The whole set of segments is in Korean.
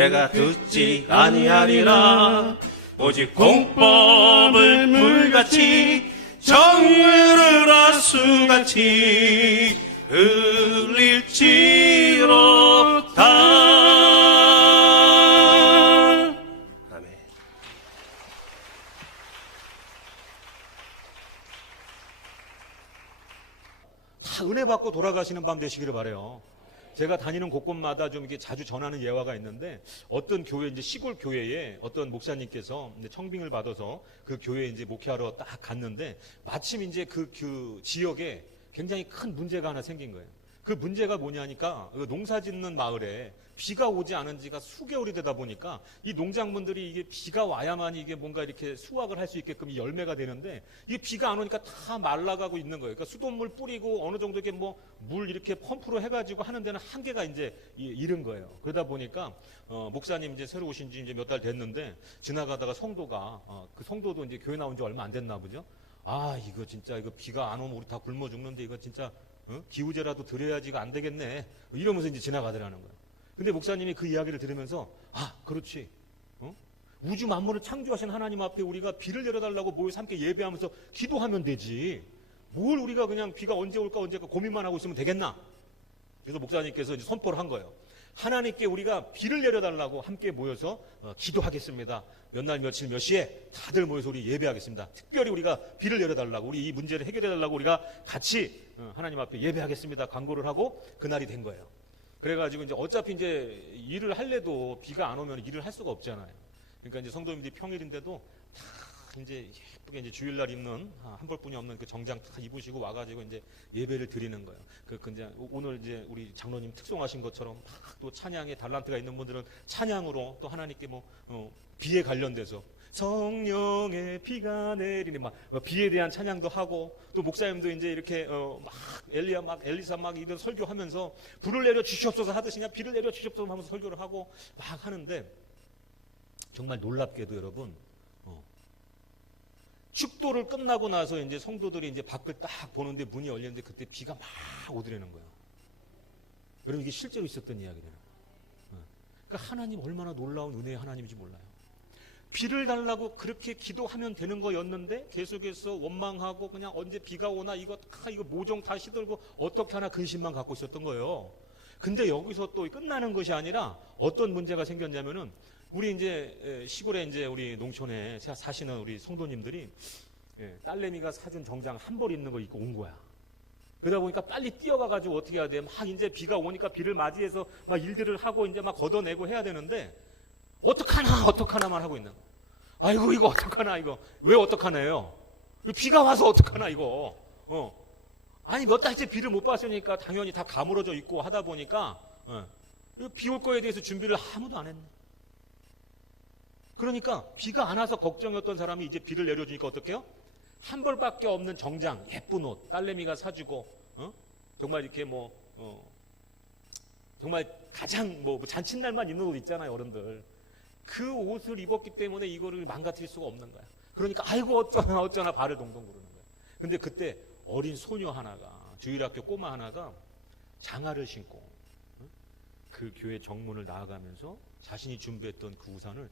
내가 듣지 아니하리라. 오직 공법을 물같이 정의를 아수같이 흘릴지로다. 아멘. 다 은혜 받고 돌아가시는 밤 되시기를 바라요. 제가 다니는 곳곳마다 좀 이게 자주 전하는 예화가 있는데, 어떤 교회, 이제 시골 교회에 어떤 목사님께서 청빙을 받아서 그 교회에 이제 목회하러 딱 갔는데, 마침 이제 그 지역에 굉장히 큰 문제가 하나 생긴 거예요. 그 문제가 뭐냐니까, 농사 짓는 마을에 비가 오지 않은 지가 수개월이 되다 보니까 이 농장분들이 이게 비가 와야만 이게 뭔가 이렇게 수확을 할 수 있게끔 이 열매가 되는데, 이게 비가 안 오니까 다 말라가고 있는 거예요. 그러니까 수돗물 뿌리고 어느 정도 이렇게 뭐 물 이렇게 펌프로 해가지고 하는 데는 한계가 이제 이른 거예요. 그러다 보니까 목사님 이제 새로 오신 지 이제 몇 달 됐는데, 지나가다가 성도가 그 성도도 이제 교회 나온 지 얼마 안 됐나 보죠. 아, 이거 진짜 이거 비가 안 오면 우리 다 굶어 죽는데 이거 진짜 기우제라도 드려야지 이거 안 되겠네, 이러면서 이제 지나가더라는 거예요. 근데 목사님이 그 이야기를 들으면서, 아, 그렇지. 우주 만물을 창조하신 하나님 앞에 우리가 비를 내려달라고 모여서 함께 예배하면서 기도하면 되지. 뭘 우리가 그냥 비가 언제 올까 고민만 하고 있으면 되겠나? 그래서 목사님께서 이제 선포를 한 거예요. 하나님께 우리가 비를 내려달라고 함께 모여서 기도하겠습니다. 몇 날 며칠 몇 시에 다들 모여서 우리 예배하겠습니다. 특별히 우리가 비를 내려달라고, 우리 이 문제를 해결해달라고 우리가 같이 하나님 앞에 예배하겠습니다. 광고를 하고 그날이 된 거예요. 그래가지고 이제 어차피 이제 일을 할래도 비가 안 오면 일을 할 수가 없잖아요. 그러니까 이제 성도님들이 평일인데도 다 이제 예쁘게 이제 주일날 입는 한 벌뿐이 없는 그 정장 다 입으시고 와가지고 이제 예배를 드리는 거예요. 이제 오늘 이제 우리 장로님 특송하신 것처럼 막 또 찬양에 달란트가 있는 분들은 찬양으로 또 하나님께 비에 관련돼서 성령의 비가 내리네 막 비에 대한 찬양도 하고, 또 목사님도 이제 이렇게 막 엘리사 막 이런 설교하면서 불을 내려 주시옵소서 하듯이 그냥 비를 내려 주시옵소서 하면서 설교를 하고 막 하는데, 정말 놀랍게도 여러분, 축도를 끝나고 나서 이제 성도들이 이제 밖을 딱 보는데 문이 열렸는데 그때 비가 막 오더라는 거예요. 여러분, 이게 실제로 있었던 이야기잖아요. 그러니까 하나님 얼마나 놀라운 은혜의 하나님인지 몰라요. 비를 달라고 그렇게 기도하면 되는 거였는데 계속해서 원망하고 그냥 언제 비가 오나 이거 모종 다 시들고 어떻게 하나 근심만 갖고 있었던 거예요. 근데 여기서 또 끝나는 것이 아니라 어떤 문제가 생겼냐면은, 우리 이제 시골에 이제 우리 농촌에 사시는 우리 성도님들이 딸내미가 사준 정장 한 벌 있는 거 입고 온 거야. 그러다 보니까 빨리 뛰어가가지고 어떻게 해야 돼? 막 이제 비가 오니까 비를 맞이해서 막 일들을 하고 이제 막 걷어내고 해야 되는데, 어떡하나만 하고 있는 거야. 아이고, 이거 어떡하나, 이거. 왜 어떡하나요? 비가 와서 어떡하나, 이거. 아니, 몇 달째 비를 못 봤으니까 당연히 다 가물어져 있고 하다 보니까, 비 올 거에 대해서 준비를 아무도 안 했네. 그러니까 비가 안 와서 걱정이었던 사람이 이제 비를 내려주니까 어떡해요? 한 벌밖에 없는 정장, 예쁜 옷, 딸내미가 사주고, 정말 이렇게 정말 가장 잔칫날만 입는 옷 있잖아요, 어른들. 그 옷을 입었기 때문에 이거를 망가뜨릴 수가 없는 거야. 그러니까 아이고 어쩌나 발을 동동 구르는 거야. 근데 그때 어린 소녀 하나가, 주일학교 꼬마 하나가 장화를 신고 그 교회 정문을 나아가면서 자신이 준비했던 그 우산을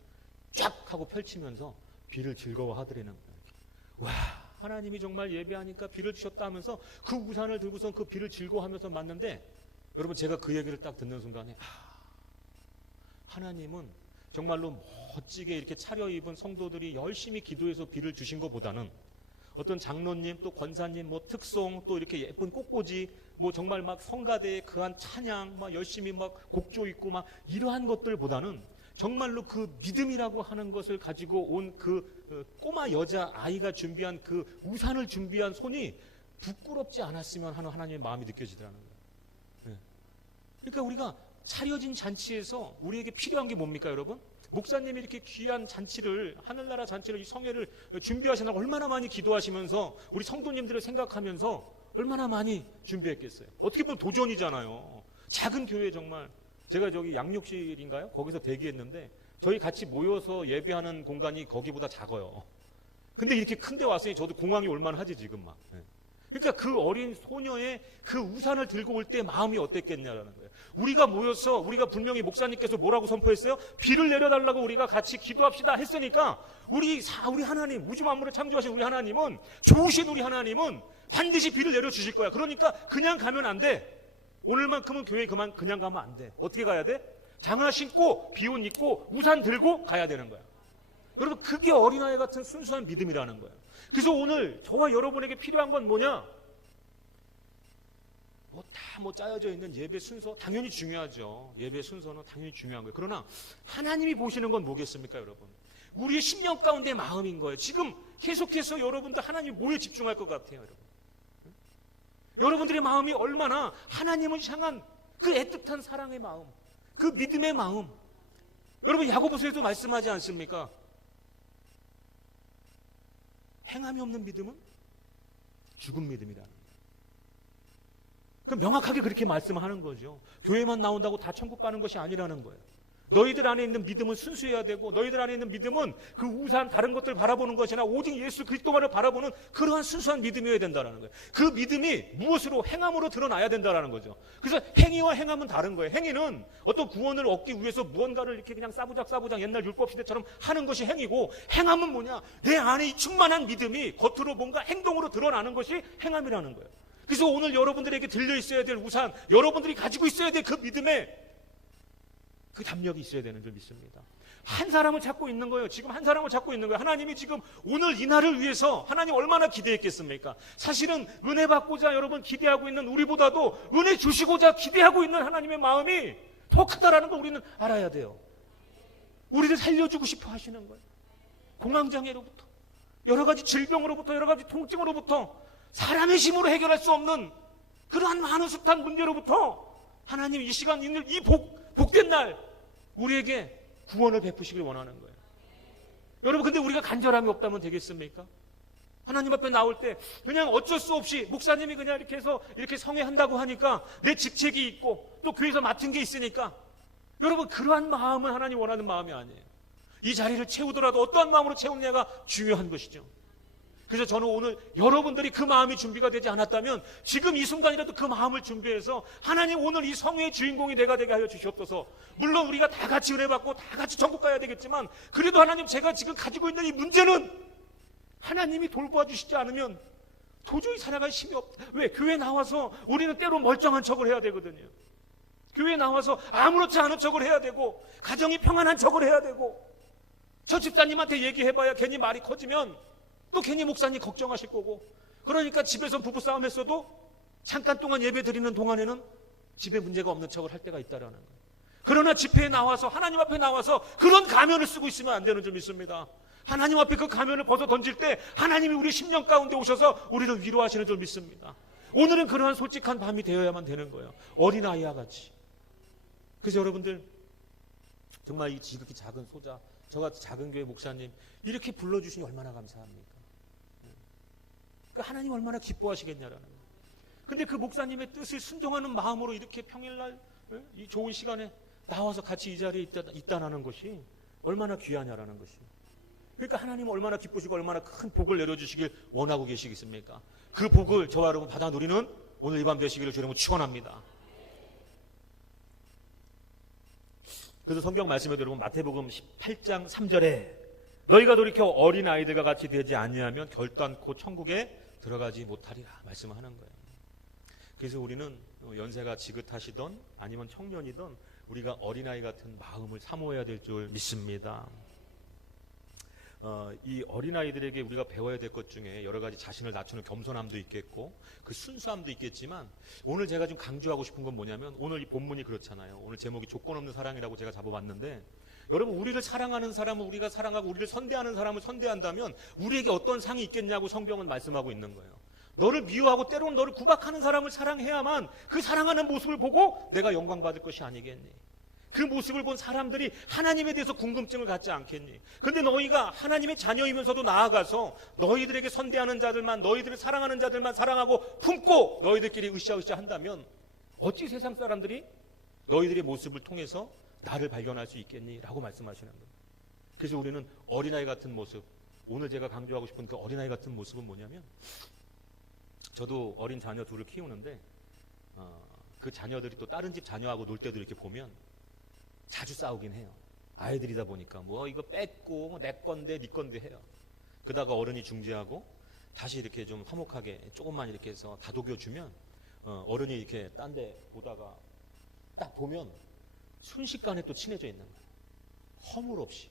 쫙 하고 펼치면서 비를 즐거워하더라는 거예요. 와, 하나님이 정말 예배하니까 비를 주셨다 하면서 그 우산을 들고선 그 비를 즐거워하면서 맞는데, 여러분, 제가 그 얘기를 딱 듣는 순간에 하나님은 정말로 멋지게 이렇게 차려입은 성도들이 열심히 기도해서 비를 주신 것보다는 어떤 장로님, 또 권사님, 특송, 또 이렇게 예쁜 꽃꽂이, 정말 막 성가대에 그한 찬양, 막 열심히 막 곡조 있고 막 이러한 것들보다는 정말로 그 믿음이라고 하는 것을 가지고 온 그 꼬마 여자 아이가 준비한 그 우산을 준비한 손이 부끄럽지 않았으면 하는 하나님의 마음이 느껴지더라는 거예요. 그러니까 우리가 차려진 잔치에서 우리에게 필요한 게 뭡니까, 여러분? 목사님이 이렇게 귀한 잔치를, 하늘나라 잔치를, 이 성회를 준비하시느라고 얼마나 많이 기도하시면서 우리 성도님들을 생각하면서 얼마나 많이 준비했겠어요. 어떻게 보면 도전이잖아요. 작은 교회, 정말 제가 저기 양육실인가요? 거기서 대기했는데 저희 같이 모여서 예배하는 공간이 거기보다 작아요. 근데 이렇게 큰데 왔으니 저도 공황이 올만 하지 지금 막. 그러니까 그 어린 소녀의 그 우산을 들고 올 때 마음이 어땠겠냐라는 거예요. 우리가 모여서 우리가 분명히 목사님께서 뭐라고 선포했어요? 비를 내려달라고 우리가 같이 기도합시다 했으니까 우리 하나님, 우주 만물을 창조하신 우리 하나님은, 좋으신 우리 하나님은 반드시 비를 내려주실 거야. 그러니까 그냥 가면 안 돼. 오늘만큼은 교회 그냥 가면 안 돼. 어떻게 가야 돼? 장화 신고 비옷 입고 우산 들고 가야 되는 거야. 여러분, 그게 어린아이 같은 순수한 믿음이라는 거예요. 그래서 오늘 저와 여러분에게 필요한 건 뭐냐? 다 짜여져 있는 예배 순서 당연히 중요하죠. 예배 순서는 당연히 중요한 거예요. 그러나 하나님이 보시는 건 뭐겠습니까, 여러분? 우리의 10년 가운데 마음인 거예요. 지금 계속해서 여러분들 하나님 뭐에 집중할 것 같아요, 여러분? 여러분들의 마음이 얼마나 하나님을 향한 그 애틋한 사랑의 마음, 그 믿음의 마음. 여러분, 야고보서에도 말씀하지 않습니까? 행함이 없는 믿음은 죽은 믿음이라는 거예요. 그럼 명확하게 그렇게 말씀하는 거죠. 교회만 나온다고 다 천국 가는 것이 아니라는 거예요. 너희들 안에 있는 믿음은 순수해야 되고, 너희들 안에 있는 믿음은 그 우산 다른 것들 바라보는 것이나 오직 예수 그리스도만을 바라보는 그러한 순수한 믿음이어야 된다는 거예요. 그 믿음이 무엇으로? 행함으로 드러나야 된다는 거죠. 그래서 행위와 행함은 다른 거예요. 행위는 어떤 구원을 얻기 위해서 무언가를 이렇게 그냥 싸부작 옛날 율법 시대처럼 하는 것이 행위고, 행함은 뭐냐? 내 안에 이 충만한 믿음이 겉으로 뭔가 행동으로 드러나는 것이 행함이라는 거예요. 그래서 오늘 여러분들에게 들려 있어야 될 우산, 여러분들이 가지고 있어야 될 그 믿음에 그 담력이 있어야 되는 줄 믿습니다. 한 사람을 찾고 있는 거예요. 지금 한 사람을 찾고 있는 거예요. 하나님이 지금 오늘 이 날을 위해서 하나님 얼마나 기대했겠습니까? 사실은 은혜 받고자 여러분 기대하고 있는 우리보다도 은혜 주시고자 기대하고 있는 하나님의 마음이 더 크다라는 걸 우리는 알아야 돼요. 우리를 살려주고 싶어 하시는 거예요. 공황장애로부터, 여러 가지 질병으로부터, 여러 가지 통증으로부터, 사람의 힘으로 해결할 수 없는 그러한 많은 숱한 문제로부터 하나님 이 시간 있는 이 복된 날 우리에게 구원을 베푸시길 원하는 거예요. 여러분, 근데 우리가 간절함이 없다면 되겠습니까? 하나님 앞에 나올 때 그냥 어쩔 수 없이 목사님이 그냥 이렇게 해서 이렇게 성회한다고 하니까 내 직책이 있고 또 교회에서 맡은 게 있으니까, 여러분, 그러한 마음은 하나님 원하는 마음이 아니에요. 이 자리를 채우더라도 어떠한 마음으로 채우느냐가 중요한 것이죠. 그래서 저는 오늘 여러분들이 그 마음이 준비가 되지 않았다면 지금 이 순간이라도 그 마음을 준비해서 하나님 오늘 이 성회의 주인공이 내가 되게 하여 주시옵소서. 물론 우리가 다 같이 은혜 받고 다 같이 천국 가야 되겠지만, 그래도 하나님, 제가 지금 가지고 있는 이 문제는 하나님이 돌보아 주시지 않으면 도저히 살아갈 힘이 없다. 왜? 교회 나와서 우리는 때로 멀쩡한 척을 해야 되거든요. 교회 나와서 아무렇지 않은 척을 해야 되고, 가정이 평안한 척을 해야 되고, 저 집사님한테 얘기해봐야 괜히 말이 커지면 또 괜히 목사님 걱정하실 거고, 그러니까 집에서 부부싸움 했어도 잠깐 동안 예배 드리는 동안에는 집에 문제가 없는 척을 할 때가 있다라는 거예요. 그러나 집회에 나와서, 하나님 앞에 나와서 그런 가면을 쓰고 있으면 안 되는 줄 믿습니다. 하나님 앞에 그 가면을 벗어 던질 때 하나님이 우리 10년 가운데 오셔서 우리를 위로하시는 줄 믿습니다. 오늘은 그러한 솔직한 밤이 되어야만 되는 거예요. 어린아이와 같이. 그래서 여러분들, 정말 이 지극히 작은 소자, 저같이 작은 교회 목사님 이렇게 불러주시니 얼마나 감사합니까? 그 하나님 얼마나 기뻐하시겠냐라는 거예요. 근데 그 목사님의 뜻을 순종하는 마음으로 이렇게 평일날 이 좋은 시간에 나와서 같이 이 자리에 있다는 것이 얼마나 귀하냐라는 것이. 그러니까 하나님은 얼마나 기쁘시고 얼마나 큰 복을 내려주시길 원하고 계시겠습니까? 그 복을 저와 여러분 받아 누리는 오늘 이 밤 되시기를 주님은 축원합니다. 그래서 성경 말씀에도 여러분 마태복음 18장 3절에 너희가 돌이켜 어린아이들과 같이 되지 아니하면 결단코 천국에 들어가지 못하리라 말씀하는 거예요. 그래서 우리는 연세가 지긋하시던 아니면 청년이던 우리가 어린아이 같은 마음을 사모해야 될 줄 믿습니다. 이 어린아이들에게 우리가 배워야 될 것 중에 여러 가지 자신을 낮추는 겸손함도 있겠고 그 순수함도 있겠지만, 오늘 제가 좀 강조하고 싶은 건 뭐냐면, 오늘 이 본문이 그렇잖아요. 오늘 제목이 조건 없는 사랑이라고 제가 잡아봤는데, 여러분, 우리를 사랑하는 사람은 우리가 사랑하고 우리를 선대하는 사람을 선대한다면 우리에게 어떤 상이 있겠냐고 성경은 말씀하고 있는 거예요. 너를 미워하고 때로는 너를 구박하는 사람을 사랑해야만 그 사랑하는 모습을 보고 내가 영광받을 것이 아니겠니? 그 모습을 본 사람들이 하나님에 대해서 궁금증을 갖지 않겠니? 근데 너희가 하나님의 자녀이면서도 나아가서 너희들에게 선대하는 자들만, 너희들을 사랑하는 자들만 사랑하고 품고 너희들끼리 으쌰으쌰 한다면 어찌 세상 사람들이 너희들의 모습을 통해서 나를 발견할 수 있겠니? 라고 말씀하시는 거예요. 그래서 우리는 어린아이 같은 모습, 오늘 제가 강조하고 싶은 그 어린아이 같은 모습은 뭐냐면, 저도 어린 자녀 둘을 키우는데 그 자녀들이 또 다른 집 자녀하고 놀 때도 이렇게 보면 자주 싸우긴 해요. 아이들이다 보니까 뭐 이거 뺏고 뭐 내 건데 네 건데 해요. 그러다가 어른이 중재하고 다시 이렇게 좀 화목하게 조금만 이렇게 해서 다독여주면 어른이 이렇게 딴 데 보다가 딱 보면 순식간에 또 친해져 있는 거예요. 허물 없이.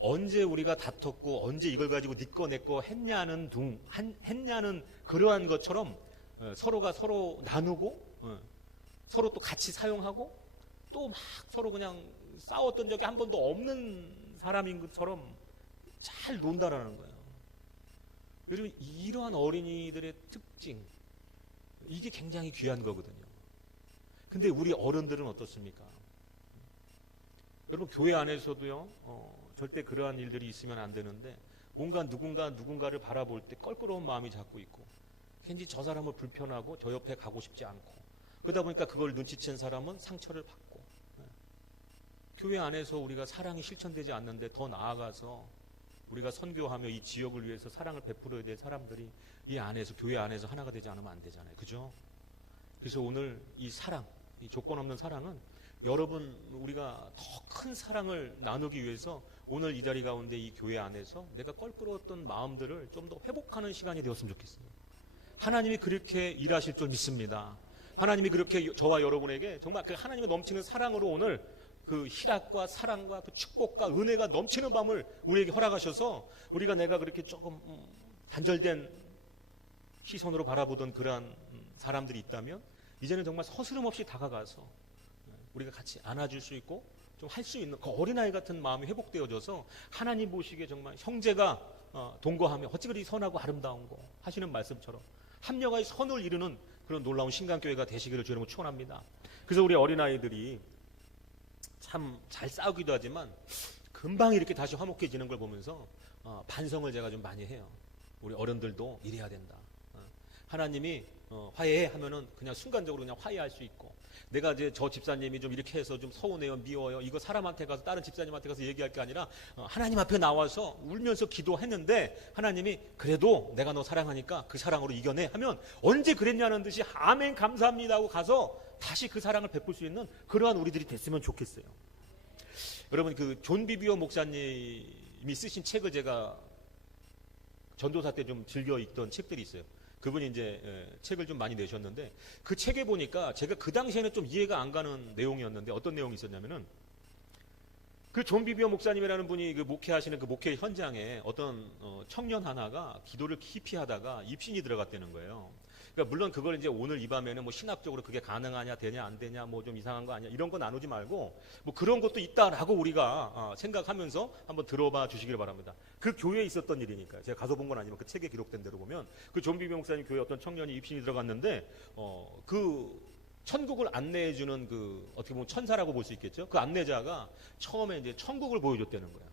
언제 우리가 다퉜고 언제 이걸 가지고 네 거 내 거 했냐는 했냐는 그러한 것처럼 서로가 서로 나누고 서로 또 같이 사용하고 또 막 서로 그냥 싸웠던 적이 한 번도 없는 사람인 것처럼 잘 논다라는 거예요. 여러분, 이러한 어린이들의 특징, 이게 굉장히 귀한 거거든요. 근데 우리 어른들은 어떻습니까? 여러분, 교회 안에서도요, 절대 그러한 일들이 있으면 안 되는데, 뭔가 누군가를 바라볼 때 껄끄러운 마음이 자꾸 있고, 괜히 저 사람을 불편하고 저 옆에 가고 싶지 않고, 그러다 보니까 그걸 눈치챈 사람은 상처를 받고, 교회 안에서 우리가 사랑이 실천되지 않는데 더 나아가서 우리가 선교하며 이 지역을 위해서 사랑을 베풀어야 될 사람들이 이 안에서, 교회 안에서 하나가 되지 않으면 안 되잖아요. 그죠? 그래서 오늘 이 사랑, 이 조건 없는 사랑은 여러분, 우리가 더 큰 사랑을 나누기 위해서 오늘 이 자리 가운데 이 교회 안에서 내가 껄끄러웠던 마음들을 좀 더 회복하는 시간이 되었으면 좋겠습니다. 하나님이 그렇게 일하실 줄 믿습니다. 하나님이 그렇게 저와 여러분에게 정말 그 하나님의 넘치는 사랑으로 오늘 그 희락과 사랑과 그 축복과 은혜가 넘치는 밤을 우리에게 허락하셔서 우리가 내가 그렇게 조금 단절된 시선으로 바라보던 그러한 사람들이 있다면 이제는 정말 서스럼 없이 다가가서 우리가 같이 안아줄 수 있고 좀 할 수 있는 그 어린아이 같은 마음이 회복되어져서 하나님 보시기에 정말 형제가 동거하며 어찌 그리 선하고 아름다운 거 하시는 말씀처럼 합력하여 선을 이루는 그런 놀라운 신강교회가 되시기를 주님으로 축원합니다. 그래서 우리 어린아이들이 참 잘 싸우기도 하지만 금방 이렇게 다시 화목해지는 걸 보면서 반성을 제가 좀 많이 해요. 우리 어른들도 이래야 된다. 하나님이 화해해 하면은 그냥 순간적으로 그냥 화해할 수 있고, 내가 이제 저 집사님이 좀 이렇게 해서 좀 서운해요, 미워요, 이거 사람한테 가서 다른 집사님한테 가서 얘기할 게 아니라 하나님 앞에 나와서 울면서 기도했는데 하나님이 그래도 내가 너 사랑하니까 그 사랑으로 이겨내 하면 언제 그랬냐는 듯이 아멘 감사합니다 하고 가서 다시 그 사랑을 베풀 수 있는 그러한 우리들이 됐으면 좋겠어요. 여러분, 그 존 비비어 목사님이 쓰신 책을 제가 전도사 때 좀 즐겨 읽던 책들이 있어요. 그분이 이제 책을 좀 많이 내셨는데 그 책에 보니까 제가 그 당시에는 좀 이해가 안 가는 내용이었는데 어떤 내용이 있었냐면은 그 존 비비어 목사님이라는 분이 그 목회하시는 그 목회 현장에 어떤 청년 하나가 기도를 깊이 하다가 입신이 들어갔다는 거예요. 그러니까 물론 그걸 이제 오늘 이 밤에는 뭐 신학적으로 그게 가능하냐, 되냐, 안 되냐, 뭐 좀 이상한 거 아니야, 이런 거 나누지 말고 뭐 그런 것도 있다라고 우리가 생각하면서 한번 들어봐 주시기를 바랍니다. 그 교회에 있었던 일이니까 제가 가서 본 건 아니면 그 책에 기록된 대로 보면 그 존 비비 목사님 교회 어떤 청년이 입신이 들어갔는데 그 천국을 안내해주는 그 어떻게 보면 천사라고 볼 수 있겠죠. 그 안내자가 처음에 이제 천국을 보여줬다는 거야.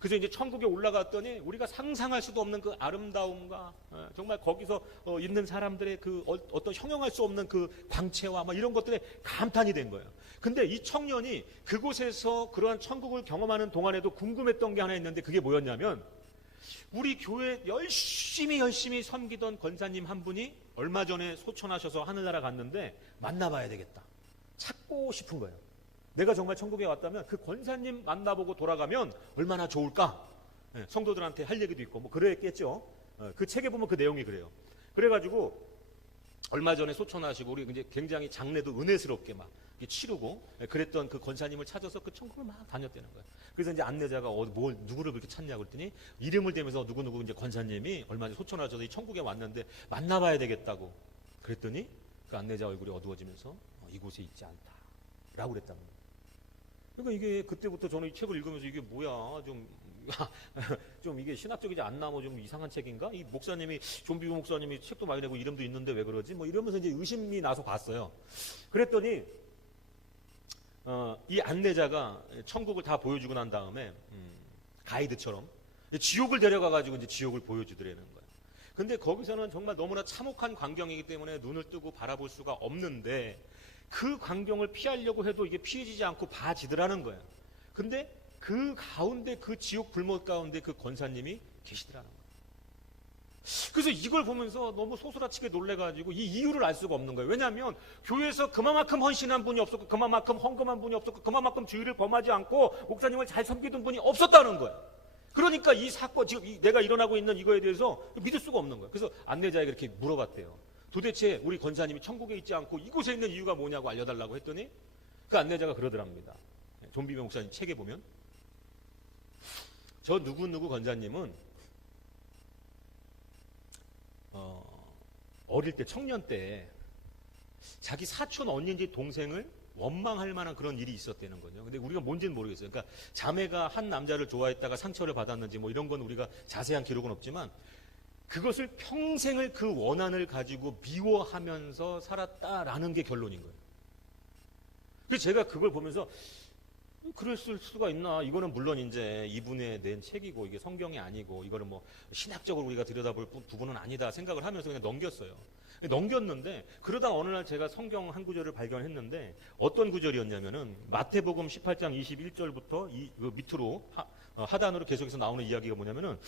그래서 이제 천국에 올라갔더니 우리가 상상할 수도 없는 그 아름다움과 정말 거기서 있는 사람들의 그 어떤 형용할 수 없는 그 광채와 막 이런 것들에 감탄이 된 거예요. 근데 이 청년이 그곳에서 그러한 천국을 경험하는 동안에도 궁금했던 게 하나 있는데 그게 뭐였냐면 우리 교회 열심히 섬기던 권사님 한 분이 얼마 전에 소천하셔서 하늘나라 갔는데 만나봐야 되겠다. 찾고 싶은 거예요. 내가 정말 천국에 왔다면 그 권사님 만나보고 돌아가면 얼마나 좋을까? 성도들한테 할 얘기도 있고 뭐 그랬겠죠. 그 책에 보면 그 내용이 그래요. 그래가지고 얼마 전에 소천하시고 우리 이제 굉장히 장례도 은혜스럽게 막 치르고 그랬던 그 권사님을 찾아서 그 천국을 막 다녔다는 거예요. 그래서 이제 안내자가 누구를 그렇게 찾냐고 그랬더니 이름을 대면서 누구 이제 권사님이 얼마 전에 소천하셔서 이 천국에 왔는데 만나봐야 되겠다고 그랬더니 그 안내자 얼굴이 어두워지면서 이곳에 있지 않다라고 그랬다는 거예요. 그러니까 이게 그때부터 저는 이 책을 읽으면서 이게 뭐야 좀 이게 신학적이지 않나 뭐 좀 이상한 책인가? 이 목사님이 존 비비 목사님이 책도 많이 내고 이름도 있는데 왜 그러지? 뭐 이러면서 이제 의심이 나서 봤어요. 그랬더니 이 안내자가 천국을 다 보여주고 난 다음에 가이드처럼 지옥을 데려가 가지고 이제 지옥을 보여주더라는 거예요. 근데 거기서는 정말 너무나 참혹한 광경이기 때문에 눈을 뜨고 바라볼 수가 없는데 그 광경을 피하려고 해도 이게 피해지지 않고 봐지더라는 거예요. 근데 그 가운데 그 지옥 불못 가운데 그 권사님이 계시더라는 거예요. 그래서 이걸 보면서 너무 소스라치게 놀래가지고 이 이유를 알 수가 없는 거예요. 왜냐하면 교회에서 그만큼 헌신한 분이 없었고, 그만큼 헌금한 분이 없었고, 그만큼 주의를 범하지 않고 목사님을 잘 섬기던 분이 없었다는 거예요. 그러니까 이 사건, 지금 내가 일어나고 있는 이거에 대해서 믿을 수가 없는 거예요. 그래서 안내자에게 이렇게 물어봤대요. 도대체 우리 권사님이 천국에 있지 않고 이곳에 있는 이유가 뭐냐고 알려달라고 했더니 그 안내자가 그러더랍니다. 존비명 목사님 책에 보면, 저 누구누구 권사님은 어릴 때, 청년 때 자기 사촌 언니인지 동생을 원망할 만한 그런 일이 있었다는 거죠. 근데 우리가 뭔지는 모르겠어요. 그러니까 자매가 한 남자를 좋아했다가 상처를 받았는지 뭐 이런 건 우리가 자세한 기록은 없지만, 그것을 평생을 그 원한을 가지고 미워하면서 살았다라는 게 결론인 거예요. 그래서 제가 그걸 보면서 그랬을 수가 있나? 이거는 물론 이제 이분의 낸 책이고 이게 성경이 아니고 이거는 뭐 신학적으로 우리가 들여다볼 부분은 아니다 생각을 하면서 그냥 넘겼어요. 넘겼는데 그러다 어느 날 제가 성경 한 구절을 발견했는데, 어떤 구절이었냐면은 마태복음 18장 21절부터 그 밑으로 하단으로 계속해서 나오는 이야기가 뭐냐면은,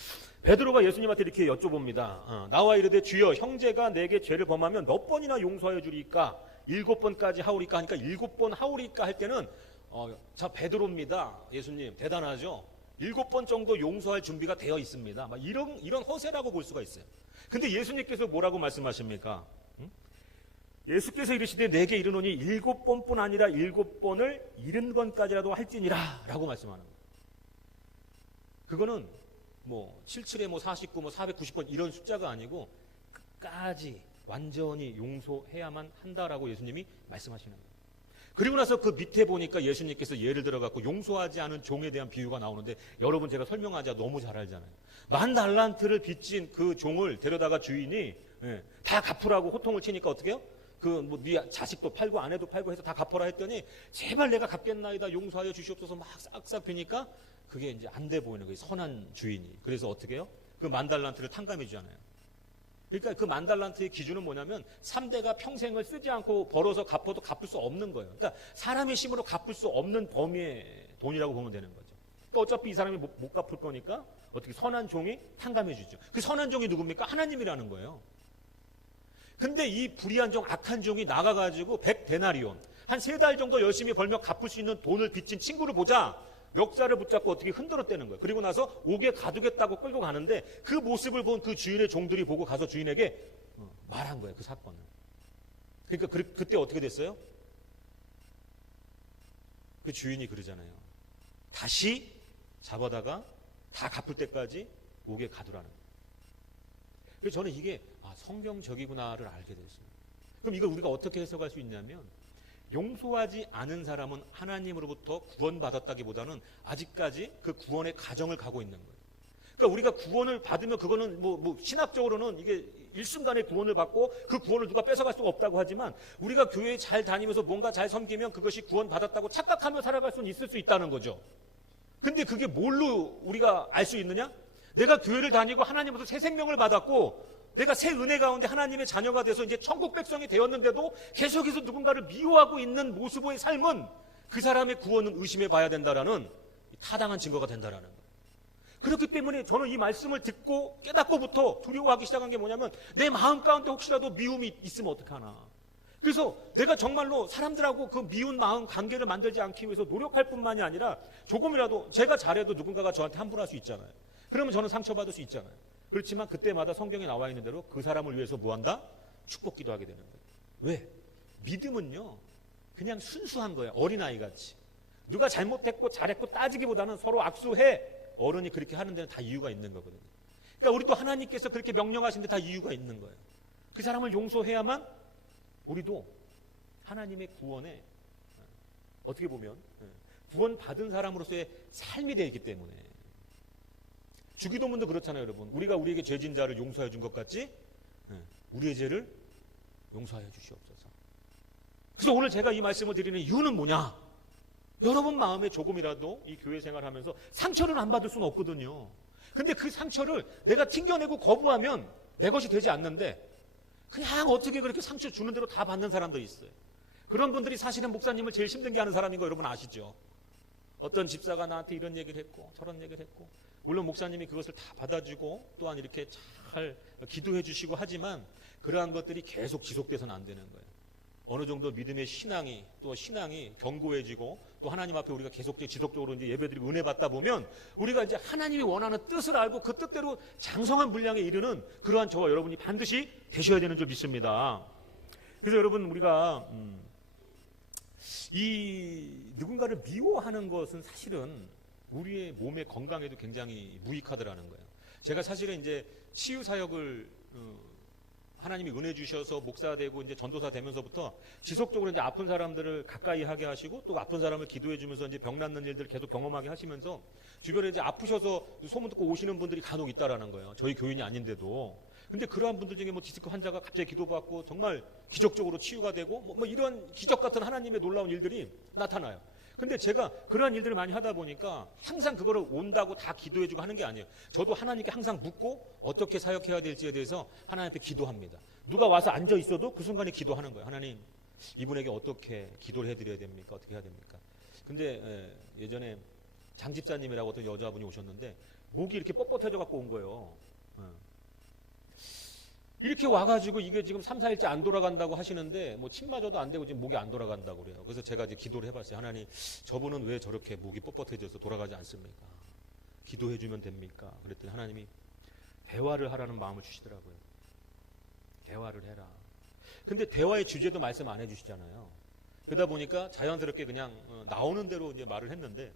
베드로가 예수님한테 이렇게 여쭤봅니다. 나와 이르되 주여, 형제가 내게 죄를 범하면 몇 번이나 용서하여 주리까? 7번까지 하오리까 하니까 7번 하오리까 할 때는 자, 베드로입니다. 예수님 대단하죠. 7번 정도 용서할 준비가 되어 있습니다. 막 이런 허세라고 볼 수가 있어요. 근데 예수님께서 뭐라고 말씀하십니까? 예수께서 이르시되 내게 이르노니 7번뿐 아니라 7번을 70번까지라도 할지니라 라고 말씀하는 거예요. 그거는 뭐 77에 뭐 49, 뭐 490번 이런 숫자가 아니고 끝까지 완전히 용서해야만 한다라고 예수님이 말씀하시는 거예요. 그리고 나서 그 밑에 보니까 예수님께서 예를 들어갖고 용서하지 않은 종에 대한 비유가 나오는데, 여러분 제가 설명하자 너무 잘 알잖아요. 10,000달란트를 빚진 그 종을 데려다가 주인이 다 갚으라고 호통을 치니까 어떻게 해요? 뭐 네 자식도 팔고 아내도 팔고 해서 다 갚아라 했더니, 제발 내가 갚겠나이다 용서하여 주시옵소서 막 싹싹 피니까 그게 이제 안 돼 보이는 거예요. 선한 주인이. 그래서 어떻게 해요? 그 10,000달란트를 탕감해 주잖아요. 그러니까 그 10,000달란트의 기준은 뭐냐면 3대가 평생을 쓰지 않고 벌어서 갚아도 갚을 수 없는 거예요. 그러니까 사람의 힘으로 갚을 수 없는 범위의 돈이라고 보면 되는 거죠. 그러니까 어차피 이 사람이 못 갚을 거니까 어떻게 선한 종이 탕감해 주죠. 그 선한 종이 누굽니까? 하나님이라는 거예요. 근데 이 불의한 종, 악한 종이 나가가지고 100데나리온, 한 3달 정도 열심히 벌며 갚을 수 있는 돈을 빚진 친구를 보자 멱살을 붙잡고 어떻게 흔들었다는 거예요. 그리고 나서 옥에 가두겠다고 끌고 가는데, 그 모습을 본 그 주인의 종들이 보고 가서 주인에게 말한 거예요. 그 사건을. 그러니까 그때 어떻게 됐어요? 그 주인이 그러잖아요. 다시 잡아다가 다 갚을 때까지 옥에 가두라는 거예요. 그래서 저는 이게 성경적이구나를 알게 됐어요. 그럼 이걸 우리가 어떻게 해석할 수 있냐면, 용서하지 않은 사람은 하나님으로부터 구원받았다기보다는 아직까지 그 구원의 과정을 가고 있는 거예요. 그러니까 우리가 구원을 받으면 그거는 뭐 신학적으로는 이게 일순간에 구원을 받고 그 구원을 누가 뺏어갈 수가 없다고 하지만, 우리가 교회에 잘 다니면서 뭔가 잘 섬기면 그것이 구원받았다고 착각하며 살아갈 수는 있을 수 있다는 거죠. 근데 그게 뭘로 우리가 알 수 있느냐? 내가 교회를 다니고 하나님으로부터 새 생명을 받았고 내가 새 은혜 가운데 하나님의 자녀가 돼서 이제 천국 백성이 되었는데도 계속해서 누군가를 미워하고 있는 모습의 삶은 그 사람의 구원은 의심해 봐야 된다라는 타당한 증거가 된다라는 거예요. 그렇기 때문에 저는 이 말씀을 듣고 깨닫고부터 두려워하기 시작한 게 뭐냐면, 내 마음 가운데 혹시라도 미움이 있으면 어떡하나. 그래서 내가 정말로 사람들하고 그 미운 마음 관계를 만들지 않기 위해서 노력할 뿐만이 아니라, 조금이라도 제가 잘해도 누군가가 저한테 함부로할 수 있잖아요. 그러면 저는 상처받을 수 있잖아요. 그렇지만 그때마다 성경에 나와 있는 대로 그 사람을 위해서 뭐한다? 축복 기도하게 되는 거예요. 왜? 믿음은요 그냥 순수한 거예요. 어린아이같이. 누가 잘못했고 잘했고 따지기보다는 서로 악수해. 어른이 그렇게 하는 데는 다 이유가 있는 거거든요. 그러니까 우리도 하나님께서 그렇게 명령하신 데 다 이유가 있는 거예요. 그 사람을 용서해야만 우리도 하나님의 구원에 어떻게 보면 구원받은 사람으로서의 삶이 되기 때문에. 주기도문도 그렇잖아요, 여러분. 우리가 우리에게 죄진 자를 용서해 준 것 같이 우리의 죄를 용서하여 주시옵소서. 그래서 오늘 제가 이 말씀을 드리는 이유는 뭐냐? 여러분 마음에 조금이라도 이 교회 생활하면서 상처를 안 받을 수는 없거든요. 근데 그 상처를 내가 튕겨내고 거부하면 내 것이 되지 않는데, 그냥 어떻게 그렇게 상처 주는 대로 다 받는 사람들이 있어요. 그런 분들이 사실은 목사님을 제일 힘들게 하는 사람인 거 여러분 아시죠? 어떤 집사가 나한테 이런 얘기를 했고 저런 얘기를 했고 물론 목사님이 그것을 다 받아주고 또한 이렇게 잘 기도해 주시고 하지만 그러한 것들이 계속 지속돼서는 안 되는 거예요. 어느 정도 믿음의 신앙이 견고해지고 또 하나님 앞에 우리가 계속 지속적으로 이제 예배드리고 은혜 받다 보면 우리가 이제 하나님이 원하는 뜻을 알고 그 뜻대로 장성한 분량에 이르는 그러한 저와 여러분이 반드시 되셔야 되는 줄 믿습니다. 그래서 여러분 우리가 이 누군가를 미워하는 것은 사실은 우리의 몸의 건강에도 굉장히 무익하더라는 거예요. 제가 사실은 이제 치유 사역을 하나님이 은혜 주셔서 목사 되고 이제 전도사 되면서부터 지속적으로 이제 아픈 사람들을 가까이 하게 하시고 또 아픈 사람을 기도해 주면서 이제 병 낫는 일들을 계속 경험하게 하시면서 주변에 이제 아프셔서 소문 듣고 오시는 분들이 간혹 있다라는 거예요. 저희 교인이 아닌데도. 근데 그러한 분들 중에 뭐 디스크 환자가 갑자기 기도받고 정말 기적적으로 치유가 되고 뭐 이런 기적 같은 하나님의 놀라운 일들이 나타나요. 근데 제가 그러한 일들을 많이 하다 보니까 항상 그거를 온다고 다 기도해주고 하는 게 아니에요. 저도 하나님께 항상 묻고 어떻게 사역해야 될지에 대해서 하나님께 기도합니다. 누가 와서 앉아 있어도 그 순간에 기도하는 거예요. 하나님, 이분에게 어떻게 기도를 해드려야 됩니까? 어떻게 해야 됩니까? 근데 예전에 장 집사님이라고 어떤 여자분이 오셨는데 목이 이렇게 뻣뻣해져 갖고 온 거예요. 이렇게 와가지고 이게 지금 3, 4일째 안 돌아간다고 하시는데 뭐 침 맞아도 안 되고 지금 목이 안 돌아간다고 그래요. 그래서 제가 이제 기도를 해봤어요. 하나님, 저분은 왜 저렇게 목이 뻣뻣해져서 돌아가지 않습니까? 기도해주면 됩니까? 그랬더니 하나님이 대화를 하라는 마음을 주시더라고요. 대화를 해라. 근데 대화의 주제도 말씀 안 해주시잖아요. 그러다 보니까 자연스럽게 그냥 나오는 대로 이제 말을 했는데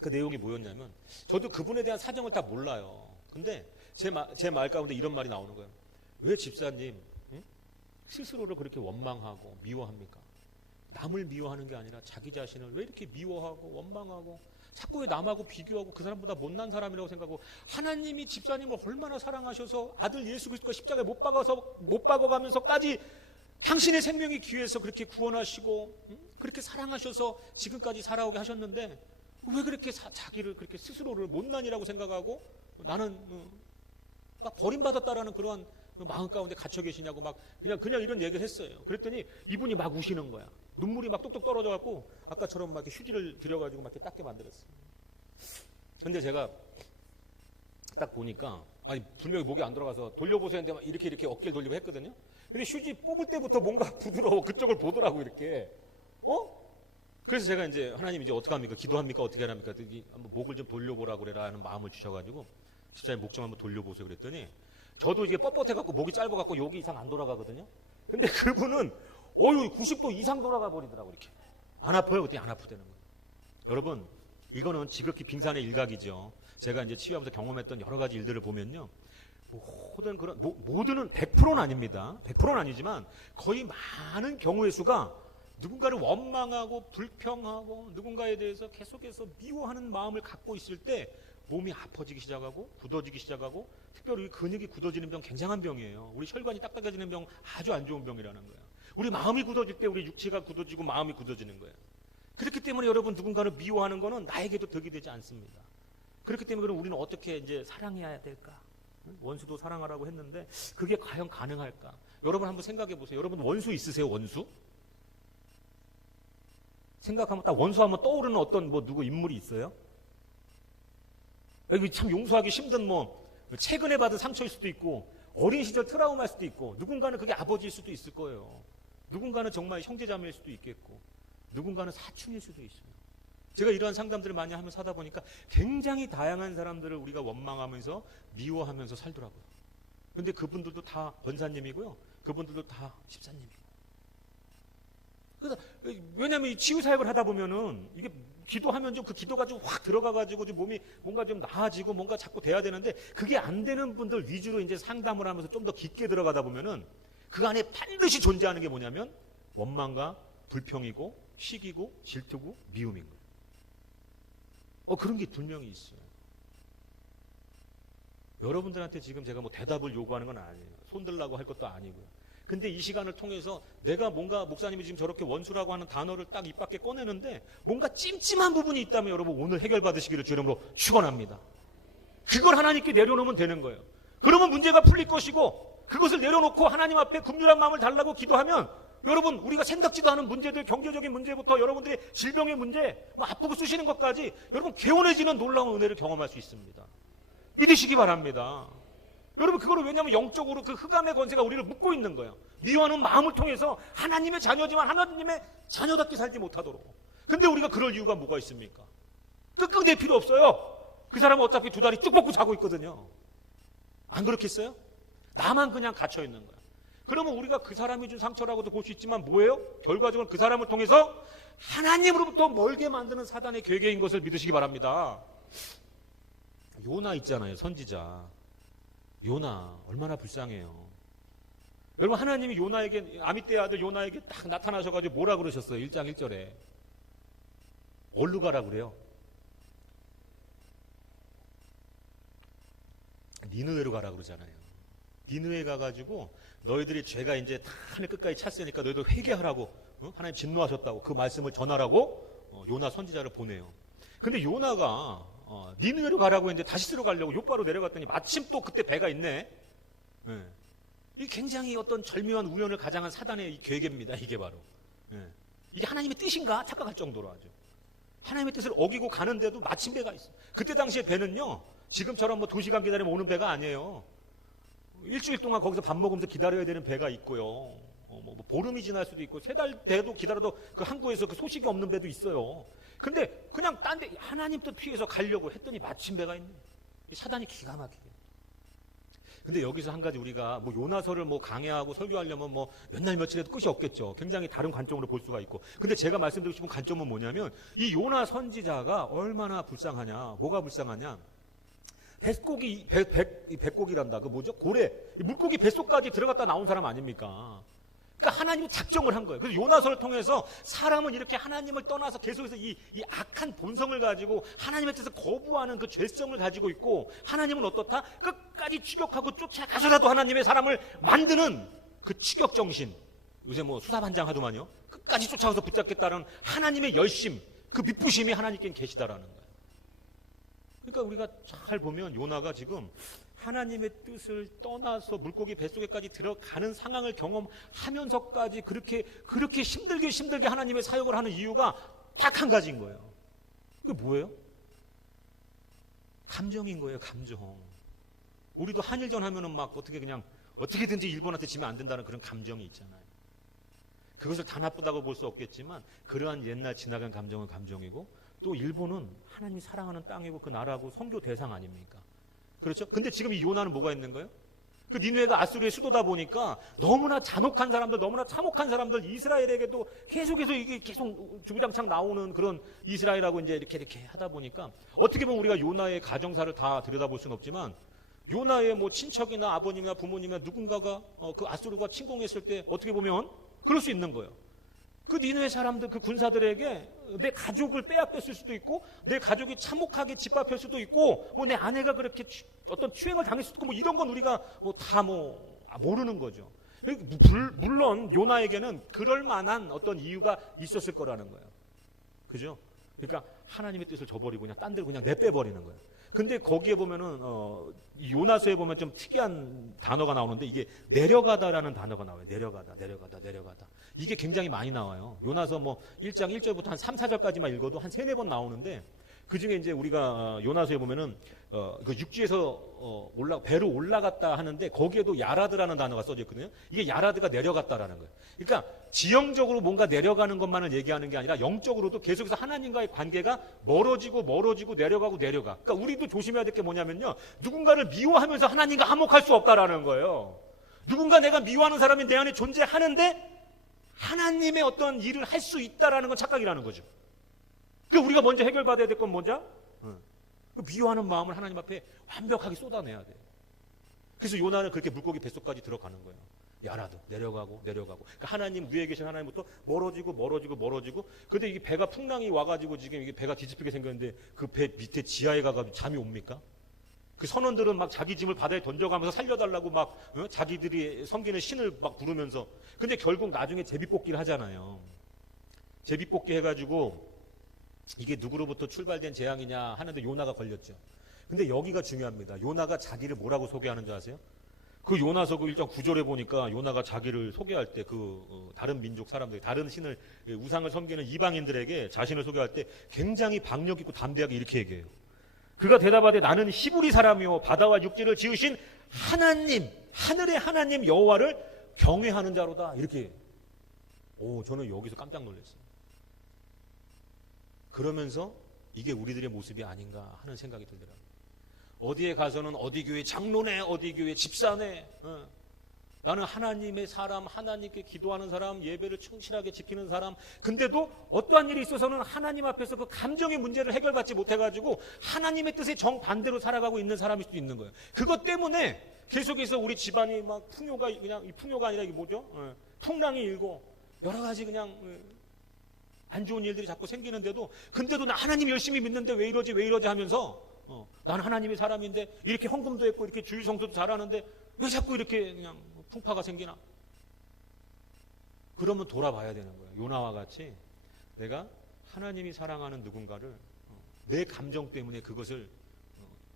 그 내용이 뭐였냐면 저도 그분에 대한 사정을 다 몰라요. 근데 제 말 가운데 이런 말이 나오는 거예요. 왜 집사님 스스로를 그렇게 원망하고 미워합니까? 남을 미워하는 게 아니라 자기 자신을 왜 이렇게 미워하고 원망하고 자꾸 왜 남하고 비교하고 그 사람보다 못난 사람이라고 생각하고 하나님이 집사님을 얼마나 사랑하셔서 아들 예수 그리스도가 십자가에 못 박아가면서까지 당신의 생명이 귀해서 그렇게 구원하시고 그렇게 사랑하셔서 지금까지 살아오게 하셨는데 왜 그렇게 자기를 그렇게 스스로를 못난이라고 생각하고 나는 막 버림받았다라는 그러한 마음 가운데 갇혀 계시냐고 막 그냥 이런 얘기를 했어요. 그랬더니 이분이 막 우시는 거야. 눈물이 막 뚝뚝 떨어져 갖고 아까처럼 막 이렇게 휴지를 들여가지고 막 이렇게 닦게 만들었어요. 근데 제가 딱 보니까 아니 분명히 목이 안 들어가서 돌려보세요 했는데 막 이렇게 어깨를 돌리고 했거든요. 근데 휴지 뽑을 때부터 뭔가 부드러워 그쪽을 보더라고 이렇게. 그래서 제가 이제 하나님 이제 어떻게 합니까? 기도합니까? 어떻게 합니까? 한번 목을 좀 돌려보라고 그래라 하는 마음을 주셔가지고 집사님 목 좀 한번 돌려보세요 그랬더니 저도 이게 뻣뻣해갖고 목이 짧아갖고 여기 이상 안 돌아가거든요. 근데 그분은 90도 이상 돌아가 버리더라고 이렇게. 안 아파요? 그때 안 아프다는 거예요. 여러분 이거는 지극히 빙산의 일각이죠. 제가 이제 치유하면서 경험했던 여러 가지 일들을 보면요. 모두는 100%는 아닙니다. 100%는 아니지만 거의 많은 경우의 수가 누군가를 원망하고 불평하고 누군가에 대해서 계속해서 미워하는 마음을 갖고 있을 때 몸이 아파지기 시작하고 굳어지기 시작하고 특별히 근육이 굳어지는 병 굉장한 병이에요. 우리 혈관이 딱딱해지는 병 아주 안 좋은 병이라는 거예요. 우리 마음이 굳어질 때 우리 육체가 굳어지고 마음이 굳어지는 거예요. 그렇기 때문에 여러분 누군가를 미워하는 거는 나에게도 덕이 되지 않습니다. 그렇기 때문에 그럼 우리는 어떻게 이제 사랑해야 될까? 원수도 사랑하라고 했는데 그게 과연 가능할까? 여러분 한번 생각해 보세요. 여러분 원수 있으세요? 원수? 생각하면 딱 원수하면 떠오르는 어떤 누구 인물이 있어요? 여기 참 용서하기 힘든 최근에 받은 상처일 수도 있고 어린 시절 트라우마일 수도 있고 누군가는 그게 아버지일 수도 있을 거예요. 누군가는 정말 형제자매일 수도 있겠고 누군가는 사촌일 수도 있어요. 제가 이러한 상담들을 많이 하면서 하다 보니까 굉장히 다양한 사람들을 우리가 원망하면서 미워하면서 살더라고요. 근데 그분들도 다 권사님이고요. 그분들도 다 집사님이고. 그래서 왜냐하면 이 치유 사역을 하다 보면은 이게 기도하면 좀 그 기도가 좀 확 들어가가지고 좀 몸이 뭔가 좀 나아지고 뭔가 자꾸 돼야 되는데 그게 안 되는 분들 위주로 이제 상담을 하면서 좀 더 깊게 들어가다 보면은 그 안에 반드시 존재하는 게 뭐냐면 원망과 불평이고 시기고 질투고 미움인 거예요. 그런 게 분명히 있어요. 여러분들한테 지금 제가 대답을 요구하는 건 아니에요. 손들라고 할 것도 아니고요. 근데 이 시간을 통해서 내가 뭔가 목사님이 지금 저렇게 원수라고 하는 단어를 딱 입 밖에 꺼내는데 뭔가 찜찜한 부분이 있다면 여러분 오늘 해결받으시기를 주 이름으로 축원합니다. 그걸 하나님께 내려놓으면 되는 거예요. 그러면 문제가 풀릴 것이고 그것을 내려놓고 하나님 앞에 긍휼한 마음을 달라고 기도하면 여러분, 우리가 생각지도 않은 문제들, 경제적인 문제부터 여러분들의 질병의 문제, 뭐 아프고 쓰시는 것까지 여러분 개운해지는 놀라운 은혜를 경험할 수 있습니다. 믿으시기 바랍니다. 여러분, 그거를 왜냐하면 영적으로 그 흑암의 권세가 우리를 묶고 있는 거예요. 미워하는 마음을 통해서 하나님의 자녀지만 하나님의 자녀답게 살지 못하도록. 근데 우리가 그럴 이유가 뭐가 있습니까? 끙끙댈 필요 없어요. 그 사람은 어차피 두 다리 쭉 뻗고 자고 있거든요. 안 그렇겠어요? 나만 그냥 갇혀 있는 거야. 그러면 우리가 그 사람이 준 상처라고도 볼 수 있지만 뭐예요? 결과적으로 그 사람을 통해서 하나님으로부터 멀게 만드는 사단의 계획인 것을 믿으시기 바랍니다. 요나 있잖아요, 선지자. 요나 얼마나 불쌍해요. 여러분, 하나님이 요나에게, 아미떼의 아들 요나에게 딱 나타나셔가지고 뭐라 그러셨어요? 1장 1절에 어디로 가라 그래요? 니느웨로 가라 그러잖아요. 니느웨 가가지고 너희들이 죄가 이제 다 하늘 끝까지 찼으니까 너희들 회개하라고, 하나님 진노하셨다고 그 말씀을 전하라고 요나 선지자를 보내요. 근데 요나가 니느웨로 가라고 했는데 다시스로 가려고 요바로 내려갔더니 마침 또 그때 배가 있네. 예. 이게 굉장히 어떤 절묘한 우연을 가장한 사단의 이 계획입니다. 이게 바로. 예. 이게 하나님의 뜻인가 착각할 정도로 하죠. 하나님의 뜻을 어기고 가는데도 마침 배가 있어. 그때 당시에 배는요, 지금처럼 뭐 2시간 기다리면 오는 배가 아니에요. 일주일 동안 거기서 밥 먹으면서 기다려야 되는 배가 있고요. 뭐 보름이 지날 수도 있고 3달 배도 기다려도 그 항구에서 그 소식이 없는 배도 있어요. 근데 그냥 딴 데 하나님 뜻 피해서 가려고 했더니 마침 배가 있네. 사단이 기가 막히게. 근데 여기서 한 가지 우리가 뭐 요나서를 뭐 강해하고 설교하려면 뭐 몇 날 며칠 해도 끝이 없겠죠. 굉장히 다른 관점으로 볼 수가 있고. 근데 제가 말씀드리고 싶은 관점은 뭐냐면 이 요나 선지자가 얼마나 불쌍하냐. 뭐가 불쌍하냐. 백고기란다. 그 뭐죠? 고래. 물고기 뱃속까지 들어갔다 나온 사람 아닙니까? 그러니까 하나님이 작정을 한 거예요. 그래서 요나서를 통해서 사람은 이렇게 하나님을 떠나서 계속해서 이 악한 본성을 가지고 하나님의 뜻을 거부하는 그 죄성을 가지고 있고, 하나님은 어떻다? 끝까지 추격하고 쫓아가서라도 하나님의 사람을 만드는 그 추격 정신. 요새 뭐 수사반장 하더만요. 끝까지 쫓아가서 붙잡겠다는 하나님의 열심, 그 믿부심이 하나님께 계시다라는 거예요. 그러니까 우리가 잘 보면 요나가 지금 하나님의 뜻을 떠나서 물고기 뱃속에까지 들어가는 상황을 경험하면서까지 그렇게 힘들게 하나님의 사역을 하는 이유가 딱 한 가지인 거예요. 그게 뭐예요? 감정인 거예요, 감정. 우리도 한일전 하면은 막 어떻게든지 일본한테 지면 안 된다는 그런 감정이 있잖아요. 그것을 다 나쁘다고 볼 수 없겠지만 그러한 옛날 지나간 감정은 감정이고, 또 일본은 하나님이 사랑하는 땅이고 그 나라고 선교 대상 아닙니까? 그렇죠? 근데 지금 이 요나는 뭐가 있는 거예요? 그 니느웨가 아수르의 수도다 보니까 너무나 잔혹한 사람들, 너무나 참혹한 사람들, 이스라엘에게도 계속해서 이게 계속 주구장창 나오는 그런 이스라엘하고 이제 이렇게 하다 보니까 어떻게 보면 우리가 요나의 가정사를 다 들여다볼 수는 없지만 요나의 뭐 친척이나 아버님이나 부모님이나 누군가가 그 아수르가 침공했을 때 어떻게 보면 그럴 수 있는 거예요. 그 니느웨 사람들, 그 군사들에게 내 가족을 빼앗겼을 수도 있고, 내 가족이 참혹하게 짓밟힐 수도 있고, 뭐 내 아내가 그렇게 어떤 추행을 당했을 수도 있고, 뭐 이런 건 우리가 다 모르는 거죠. 물론 요나에게는 그럴 만한 어떤 이유가 있었을 거라는 거예요. 그죠? 그러니까 하나님의 뜻을 저버리고 그냥 딴 데로 그냥 내빼버리는 거예요. 근데 거기에 보면은 요나서에 보면 좀 특이한 단어가 나오는데, 이게 내려가다라는 단어가 나와요. 내려가다. 이게 굉장히 많이 나와요. 요나서 뭐 1장 1절부터 한 3, 4절까지만 읽어도 한 3, 4번 나오는데, 그 중에 이제 우리가 요나서에 보면은 그 육지에서 배로 올라갔다 하는데 거기에도 야라드라는 단어가 써져 있거든요. 이게 야라드가 내려갔다라는 거예요. 그러니까 지형적으로 뭔가 내려가는 것만을 얘기하는 게 아니라 영적으로도 계속해서 하나님과의 관계가 멀어지고 내려가고. 그러니까 우리도 조심해야 될 게 뭐냐면요, 누군가를 미워하면서 하나님과 화목할 수 없다라는 거예요. 누군가 내가 미워하는 사람이 내 안에 존재하는데 하나님의 어떤 일을 할 수 있다라는 건 착각이라는 거죠. 그 우리가 먼저 해결받아야 될 건 뭐냐? 그 미워하는 마음을 하나님 앞에 완벽하게 쏟아내야 돼요. 그래서 요나는 그렇게 물고기 뱃속까지 들어가는 거예요. 야라도 내려가고. 그러니까 하나님, 위에 계신 하나님부터 멀어지고. 근데 이게 배가 풍랑이 와가지고 지금 이게 배가 뒤집히게 생겼는데 그 배 밑에 지하에 가가지고 잠이 옵니까? 그 선원들은 막 자기 짐을 바다에 던져가면서 살려달라고 막 자기들이 섬기는 신을 막 부르면서. 근데 결국 나중에 제비뽑기를 하잖아요. 제비뽑기 해가지고 이게 누구로부터 출발된 재앙이냐 하는데 요나가 걸렸죠. 근데 여기가 중요합니다. 요나가 자기를 뭐라고 소개하는 줄 아세요? 그 요나서 그 1장 9절에 보니까 요나가 자기를 소개할 때 다른 민족 사람들, 다른 신을, 우상을 섬기는 이방인들에게 자신을 소개할 때 굉장히 박력 있고 담대하게 이렇게 얘기해요. 그가 대답하되 나는 히브리 사람이요 바다와 육지를 지으신 하나님, 하늘의 하나님 여호와를 경외하는 자로다. 이렇게. 저는 여기서 깜짝 놀랐어요. 그러면서 이게 우리들의 모습이 아닌가 하는 생각이 들더라고요. 어디에 가서는 어디 교회 장로네, 어디 교회 집사네. 나는 하나님의 사람, 하나님께 기도하는 사람, 예배를 충실하게 지키는 사람. 근데도 어떠한 일이 있어서는 하나님 앞에서 그 감정의 문제를 해결받지 못해가지고 하나님의 뜻에 정반대로 살아가고 있는 사람일 수도 있는 거예요. 그것 때문에 계속해서 우리 집안이 막 풍요가, 그냥 풍요가 아니라 이게 뭐죠? 풍랑이 일고 여러 가지 그냥 안 좋은 일들이 자꾸 생기는데도, 근데도 나 하나님 열심히 믿는데 왜 이러지 하면서 나는 하나님의 사람인데 이렇게 헌금도 했고 이렇게 주일 성수도 잘하는데 왜 자꾸 이렇게 그냥 풍파가 생기나? 그러면 돌아봐야 되는 거예요. 요나와 같이 내가 하나님이 사랑하는 누군가를 내 감정 때문에 그것을,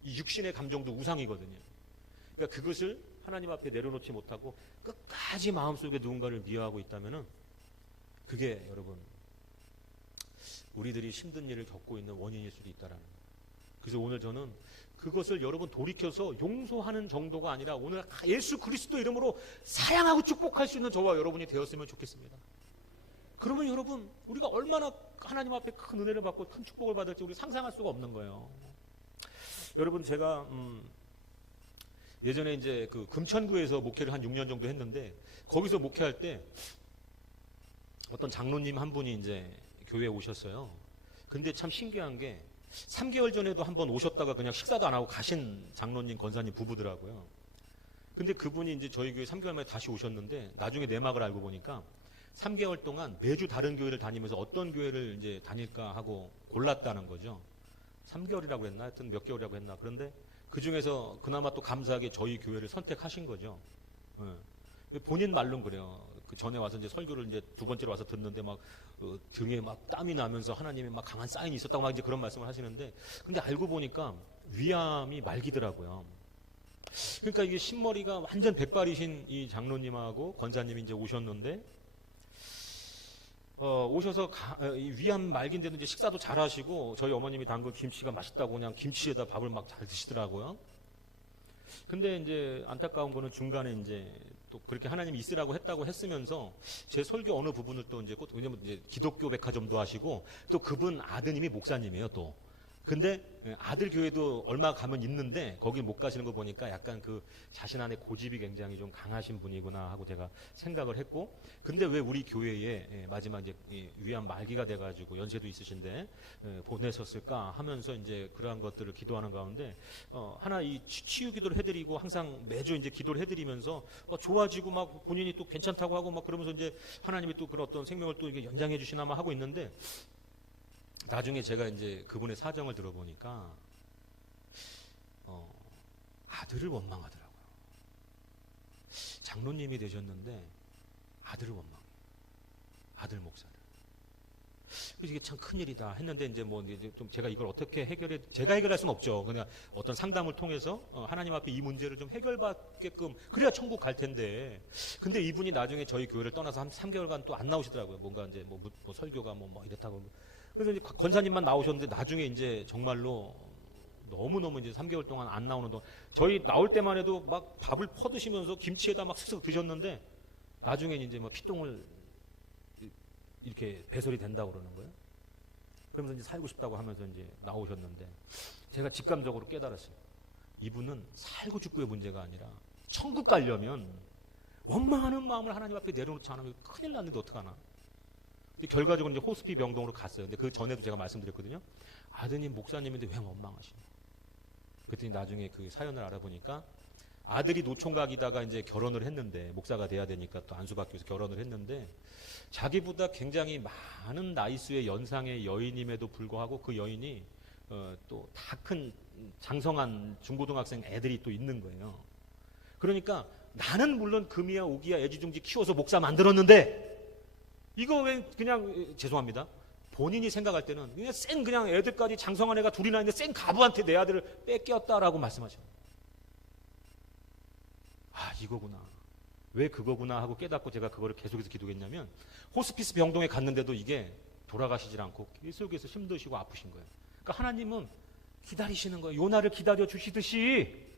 이 육신의 감정도 우상이거든요. 그러니까 그것을 하나님 앞에 내려놓지 못하고 끝까지 마음속에 누군가를 미워하고 있다면은 그게 여러분 우리들이 힘든 일을 겪고 있는 원인일 수도 있다라는 거예요. 그래서 오늘 저는 그것을 여러분 돌이켜서 용서하는 정도가 아니라 오늘 예수 그리스도 이름으로 사랑하고 축복할 수 있는 저와 여러분이 되었으면 좋겠습니다. 그러면 여러분 우리가 얼마나 하나님 앞에 큰 은혜를 받고 큰 축복을 받을지 우리 상상할 수가 없는 거예요. 여러분 제가 예전에 이제 그 금천구에서 목회를 한 6년 정도 했는데 거기서 목회할 때 어떤 장로님 한 분이 이제 교회에 오셨어요. 근데 참 신기한 게 3개월 전에도 한번 오셨다가 그냥 식사도 안 하고 가신 장로님, 권사님 부부더라고요. 근데 그분이 이제 저희 교회 3개월 만에 다시 오셨는데 나중에 내막을 알고 보니까 3개월 동안 매주 다른 교회를 다니면서 어떤 교회를 이제 다닐까 하고 골랐다는 거죠. 3개월이라고 했나? 하여튼 몇 개월이라고 했나? 그런데 그 중에서 그나마 또 감사하게 저희 교회를 선택하신 거죠. 본인 말로는 그래요. 그 전에 와서 이제 설교를 이제 두 번째로 와서 듣는데 막 등에 막 땀이 나면서 하나님의 막 강한 사인이 있었다고 막 이제 그런 말씀을 하시는데, 근데 알고 보니까 위암이 말기더라고요. 그러니까 이게 신머리가 완전 백발이신 이 장로님하고 권사님이 이제 오셨는데, 오셔서 이 위암 말기인데도 이제 식사도 잘 하시고 저희 어머님이 담근 김치가 맛있다고 그냥 김치에다 밥을 막 잘 드시더라고요. 근데 이제 안타까운 거는 중간에 이제 또 그렇게 하나님이 있으라고 했다고 했으면서 제 설교 어느 부분을 또 이제 왜냐면 이제 기독교 백화점도 하시고 또 그분 아드님이 목사님이에요 또. 근데 아들 교회도 얼마 가면 있는데 거기 못 가시는 거 보니까 약간 그 자신 안에 고집이 굉장히 좀 강하신 분이구나 하고 제가 생각을 했고, 근데 왜 우리 교회에 마지막 이제 위암 말기가 돼가지고 연세도 있으신데 보내셨을까 하면서 이제 그러한 것들을 기도하는 가운데 하나 이 치유 기도를 해드리고 항상 매주 이제 기도를 해드리면서 좋아지고 막 본인이 또 괜찮다고 하고 막 그러면서 이제 하나님이 또 그런 어떤 생명을 또 이게 연장해 주시나 막 하고 있는데, 나중에 제가 이제 그분의 사정을 들어보니까 아들을 원망하더라고요. 장로님이 되셨는데 아들을 원망해요. 아들 목사를. 그래서 이게 참 큰일이다 했는데 이제 뭐 이제 좀 제가 이걸 어떻게 제가 해결할 수는 없죠. 그냥 어떤 상담을 통해서 하나님 앞에 이 문제를 좀 해결받게끔 그래야 천국 갈 텐데. 근데 이분이 나중에 저희 교회를 떠나서 한 3개월간 또 안 나오시더라고요. 뭔가 이제 뭐 설교가 뭐 이렇다고. 그래서 이제 권사님만 나오셨는데 나중에 이제 정말로 너무너무 이제 3개월 동안 안 나오는 동안 저희 나올 때만 해도 막 밥을 퍼드시면서 김치에다 막 슥슥 드셨는데 나중에 이제 막 피똥을 이렇게 배설이 된다고 그러는 거예요. 그러면서 이제 살고 싶다고 하면서 이제 나오셨는데 제가 직감적으로 깨달았어요. 이분은 살고 죽고의 문제가 아니라 천국 가려면 원망하는 마음을 하나님 앞에 내려놓지 않으면 큰일 났는데 어떡하나. 근데 결과적으로 이제 호스피 병동으로 갔어요. 근데 그 전에도 제가 말씀드렸거든요. 아드님 목사님인데 왜 원망하시냐. 그랬더니 나중에 그 사연을 알아보니까 아들이 노총각이다가 이제 결혼을 했는데 목사가 돼야 되니까 또 안수받기 위해서 결혼을 했는데 자기보다 굉장히 많은 나이수의 연상의 여인임에도 불구하고 그 여인이 또 다 큰 장성한 중고등학생 애들이 또 있는 거예요. 그러니까 나는 물론 금이야 오기야 애지중지 키워서 목사 만들었는데 이거 왜 그냥 죄송합니다. 본인이 생각할 때는 그냥 애들까지 장성한 애가 둘이나 있는데 쌩 가부한테 내 아들을 뺏겼다라고 말씀하셔요. 아, 이거구나. 왜 그거구나 하고 깨닫고 제가 그거를 계속해서 기도했냐면 호스피스 병동에 갔는데도 이게 돌아가시질 않고 계속해서 힘드시고 아프신 거예요. 그러니까 하나님은 기다리시는 거예요. 요나를 기다려 주시듯이.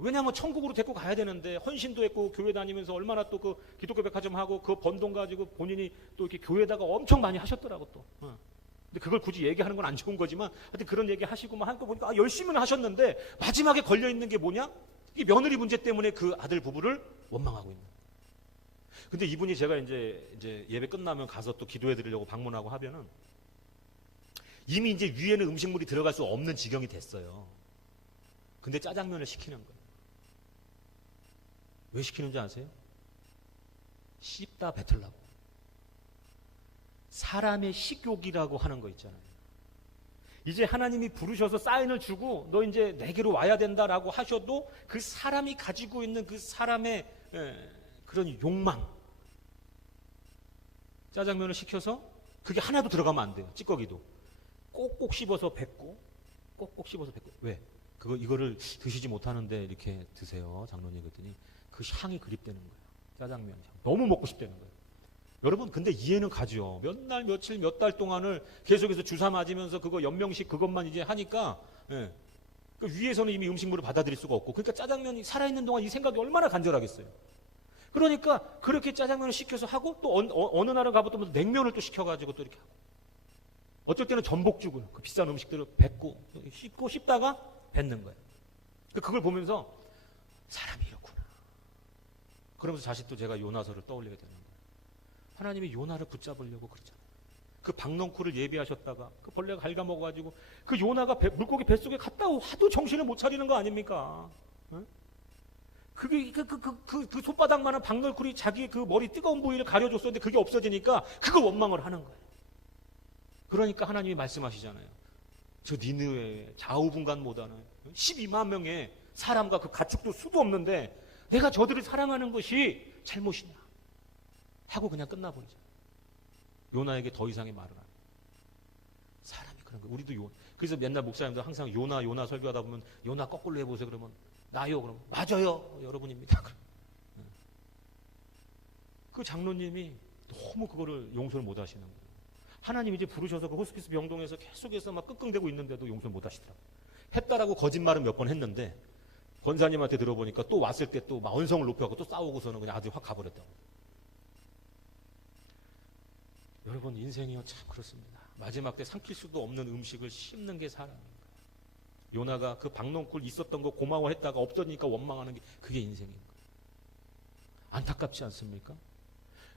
왜냐하면 천국으로 데리고 가야 되는데 헌신도 했고 교회 다니면서 얼마나 또 그 기독교 백화점 하고 그 번 돈 가지고 본인이 또 이렇게 교회에다가 엄청 많이 하셨더라고 또. 근데 그걸 굳이 얘기하는 건 안 좋은 거지만 하여튼 그런 얘기 하시고 막 한 거 보니까 열심히는 하셨는데 마지막에 걸려 있는 게 뭐냐? 이 며느리 문제 때문에 그 아들 부부를 원망하고 있는. 근데 이분이 제가 이제 예배 끝나면 가서 또 기도해 드리려고 방문하고 하면은 이미 이제 위에는 음식물이 들어갈 수 없는 지경이 됐어요. 근데 짜장면을 시키는 거예요. 왜 시키는지 아세요? 씹다 뱉으려고. 사람의 식욕이라고 하는 거 있잖아요. 이제 하나님이 부르셔서 사인을 주고 너 이제 내게로 와야 된다라고 하셔도 그 사람이 가지고 있는 그 사람의 그런 욕망. 짜장면을 시켜서 그게 하나도 들어가면 안 돼요. 찌꺼기도. 꼭꼭 씹어서 뱉고 꼭꼭 씹어서 뱉고. 왜? 이거를 드시지 못하는데 이렇게 드세요. 장로님 그랬더니 그 향이 그립되는 거예요. 짜장면 향. 너무 먹고 싶다는 거예요. 여러분 근데 이해는 가죠. 몇 날 며칠 몇 달 동안을 계속해서 주사 맞으면서 그거 연명식 그것만 이제 하니까 그 위에서는 이미 음식물을 받아들일 수가 없고 그러니까 짜장면이 살아있는 동안 이 생각이 얼마나 간절하겠어요. 그러니까 그렇게 짜장면을 시켜서 하고 또 어느 나라 가보면 냉면을 또 시켜가지고 또 이렇게 하고 어쩔 때는 전복죽을 그 비싼 음식들을 뱉고 씹고 씹다가 뱉는 거예요. 그걸 보면서 사람이 이렇구나. 그러면서 다시 또 제가 요나서를 떠올리게 되는 거예요. 하나님이 요나를 붙잡으려고 그러잖아요. 그 박넝쿨을 예비하셨다가 그 벌레가 갉아먹어가지고 그 요나가 물고기 뱃속에 갔다 와도 정신을 못 차리는 거 아닙니까? 그게 그 손바닥만한 박넝쿨이 자기 그 머리 뜨거운 부위를 가려줬었는데 그게 없어지니까 그걸 원망을 하는 거예요. 그러니까 하나님이 말씀하시잖아요. 저 니느웨 좌우분간 못하는 12만 명의 사람과 그 가축도 수도 없는데 내가 저들을 사랑하는 것이 잘못이냐 하고 그냥 끝나버리죠. 요나에게 더 이상의 말을 안 해요. 사람이 그런 거예요. 우리도 그래서 맨날 목사님들 항상 요나 설교하다 보면 요나 거꾸로 해보세요. 그러면 나요. 그러면 맞아요. 여러분입니다. 그 장로님이 너무 그거를 용서를 못 하시는 거예요. 하나님 이제 부르셔서 그 호스피스 병동에서 계속해서 막 끙끙대고 있는데도 용서를 못 하시더라고요. 했다라고 거짓말은 몇 번 했는데 권사님한테 들어보니까 또 왔을 때 또 막 언성을 높여갖고 또 싸우고서는 그냥 아들이 확 가버렸다고. 여러분 인생이요 참 그렇습니다. 마지막 때 삼킬 수도 없는 음식을 씹는 게 사람입니다. 요나가 그 박넝쿨 있었던 거 고마워했다가 없어지니까 원망하는 게 그게 인생인 거예요. 안타깝지 않습니까?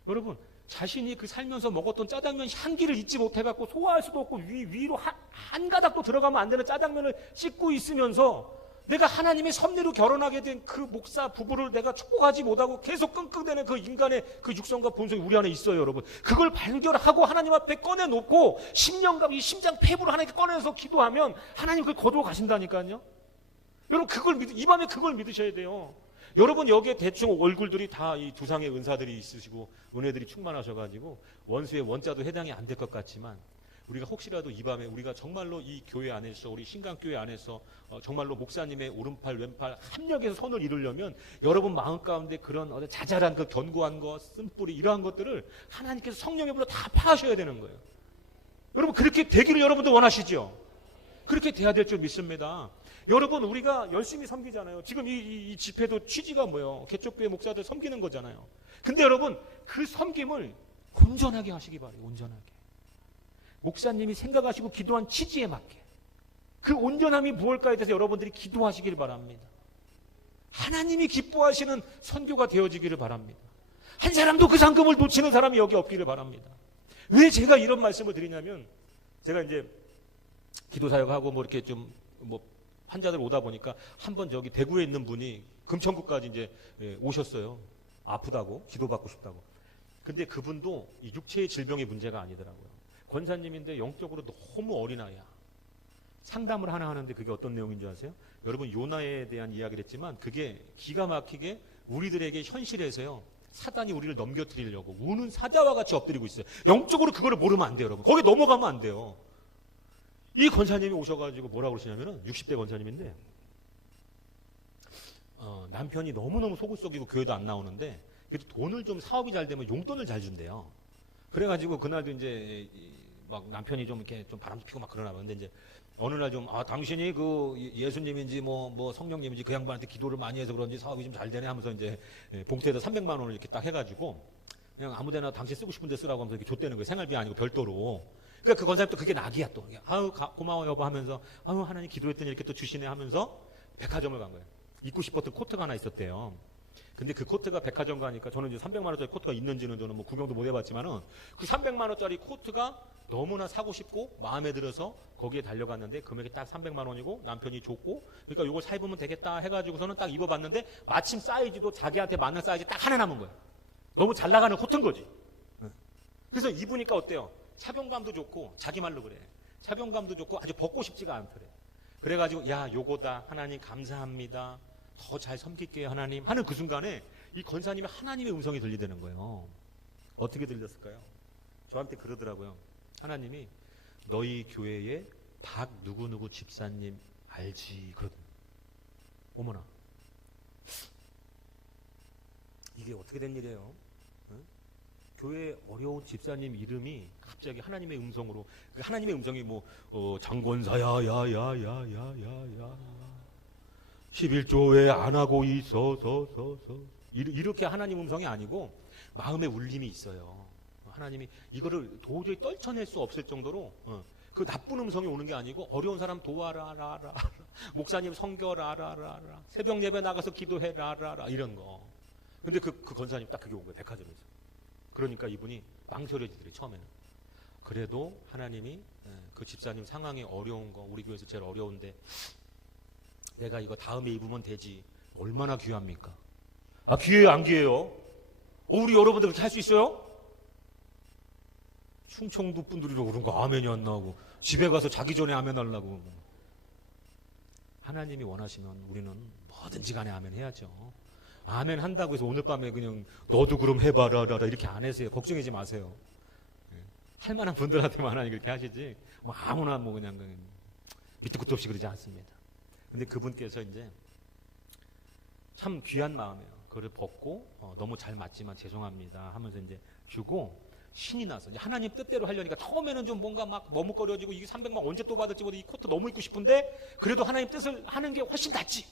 여러분 자신이 그 살면서 먹었던 짜장면 향기를 잊지 못해갖고 소화할 수도 없고 위로 한 가닥도 들어가면 안 되는 짜장면을 씹고 있으면서 내가 하나님의 섭리로 결혼하게 된 그 목사 부부를 내가 축복하지 못하고 계속 끙끙대는 그 인간의 그 육성과 본성이 우리 안에 있어요, 여러분. 그걸 발견하고 하나님 앞에 꺼내놓고 10년간 이 심장 폐부를 하나님께 꺼내서 기도하면 하나님 그걸 거두어 가신다니까요. 여러분 이 밤에 그걸 믿으셔야 돼요. 여러분 여기에 대충 얼굴들이 다 이 두상의 은사들이 있으시고 은혜들이 충만하셔가지고 원수의 원자도 해당이 안 될 것 같지만 우리가 혹시라도 이 밤에 우리가 정말로 이 교회 안에서 우리 신강교회 안에서 정말로 목사님의 오른팔 왼팔 합력해서 선을 이루려면 여러분 마음 가운데 그런 자잘한 그 견고한 것 쓴뿌리 이러한 것들을 하나님께서 성령의 불로 다 파하셔야 되는 거예요. 여러분 그렇게 되기를 여러분도 원하시죠? 그렇게 돼야 될 줄 믿습니다. 여러분 우리가 열심히 섬기잖아요. 지금 이 집회도 취지가 뭐예요? 개척교회 목사들 섬기는 거잖아요. 근데 여러분 그 섬김을 온전하게 하시기 바래요. 온전하게. 목사님이 생각하시고 기도한 취지에 맞게 그 온전함이 무엇일까에 대해서 여러분들이 기도하시길 바랍니다. 하나님이 기뻐하시는 선교가 되어지기를 바랍니다. 한 사람도 그 상금을 놓치는 사람이 여기 없기를 바랍니다. 왜 제가 이런 말씀을 드리냐면 제가 이제 기도사역하고 뭐 이렇게 좀 뭐 환자들 오다 보니까 한번 저기 대구에 있는 분이 금천구까지 이제 오셨어요. 아프다고 기도받고 싶다고. 근데 그분도 이 육체의 질병의 문제가 아니더라고요. 권사님인데 영적으로 너무 어린아이야. 상담을 하나 하는데 그게 어떤 내용인 줄 아세요? 여러분 요나에 대한 이야기를 했지만 그게 기가 막히게 우리들에게 현실에서요 사단이 우리를 넘겨뜨리려고 우는 사자와 같이 엎드리고 있어요. 영적으로 그거를 모르면 안 돼요. 여러분 거기 넘어가면 안 돼요. 이 권사님이 오셔가지고 뭐라고 그러시냐면은 60대 권사님인데 남편이 너무너무 속을 썩이고 교회도 안 나오는데 그래도 돈을 좀 사업이 잘 되면 용돈을 잘 준대요. 그래가지고 그날도 이제 막 남편이 좀 이렇게 좀 바람도 피고 막 그러나 봐. 근데 이제 어느 날 좀 당신이 그 예수님인지 뭐 성령님인지 그 양반한테 기도를 많이 해서 그런지 사업이 좀 잘 되네 하면서 이제 봉투에다 300만 원을 이렇게 딱 해가지고 그냥 아무데나 당신 쓰고 싶은 데 쓰라고 하면서 이렇게 줬대는 거예요. 생활비 아니고 별도로. 그러니까 그 권사님 또 그게 낙이야 또. 고마워 여보 하면서 하나님 기도했더니 이렇게 또 주시네 하면서 백화점을 간 거예요. 입고 싶었던 코트가 하나 있었대요. 근데 그 코트가 백화점 가니까 저는 이제 300만 원짜리 코트가 있는지는 저는 뭐 구경도 못 해봤지만은 그 300만 원짜리 코트가 너무나 사고 싶고 마음에 들어서 거기에 달려갔는데 금액이 딱 300만 원이고 남편이 줬고 그러니까 이걸 사 입으면 되겠다 해가지고서는 딱 입어봤는데 마침 사이즈도 자기한테 맞는 사이즈 딱 하나 남은 거예요. 너무 잘 나가는 코트인 거지. 그래서 입으니까 어때요? 착용감도 좋고 자기 말로 그래. 착용감도 좋고 아주 벗고 싶지가 않더래. 그래가지고 야 요거다 하나님 감사합니다. 더 잘 섬길게요 하나님 하는 그 순간에 이 권사님의 하나님의 음성이 들리다는 거예요. 어떻게 들렸을까요? 저한테 그러더라고요. 하나님이 너희 교회에 박 누구누구 집사님 알지? 그러더니 어머나 이게 어떻게 된 일이에요? 응? 교회 어려운 집사님 이름이 갑자기 하나님의 음성으로 그 하나님의 음성이 뭐 장권사야 야야야야야야 11조 왜 안 하고 있어서 이렇게 하나님 음성이 아니고 마음의 울림이 있어요. 하나님이 이거를 도저히 떨쳐낼 수 없을 정도로 그 나쁜 음성이 오는 게 아니고 어려운 사람 도와라라라 목사님 섬겨라라라 새벽 예배 나가서 기도해라라라 이런 거. 근데 그 권사님 딱 그게 온 거예요. 백화점에서. 그러니까 이분이 망설여지더래 처음에는. 그래도 하나님이 그 집사님 상황이 어려운 거 우리 교회에서 제일 어려운데 내가 이거 다음에 입으면 되지. 얼마나 귀합니까? 귀해요 안 귀해요? 우리 여러분들 그렇게 할 수 있어요? 충청도 분들이라고 그런 거 아멘이 안 나오고 집에 가서 자기 전에 아멘 하려고. 하나님이 원하시면 우리는 뭐든지 간에 아멘 해야죠. 아멘 한다고 해서 오늘 밤에 그냥 너도 그럼 해봐라라 이렇게 안 하세요. 걱정하지 마세요. 할 만한 분들한테만 하나님 그렇게 하시지 뭐 아무나 뭐 그냥 밑도 끝도 없이 그러지 않습니다. 근데 그분께서 이제 참 귀한 마음이에요. 그걸 벗고 너무 잘 맞지만 죄송합니다 하면서 이제 주고 신이 나서 이제 하나님 뜻대로 하려니까 처음에는 좀 뭔가 막 머뭇거려지고 이게 300만 언제 또 받을지 모르고 이 코트 너무 입고 싶은데 그래도 하나님 뜻을 하는 게 훨씬 낫지.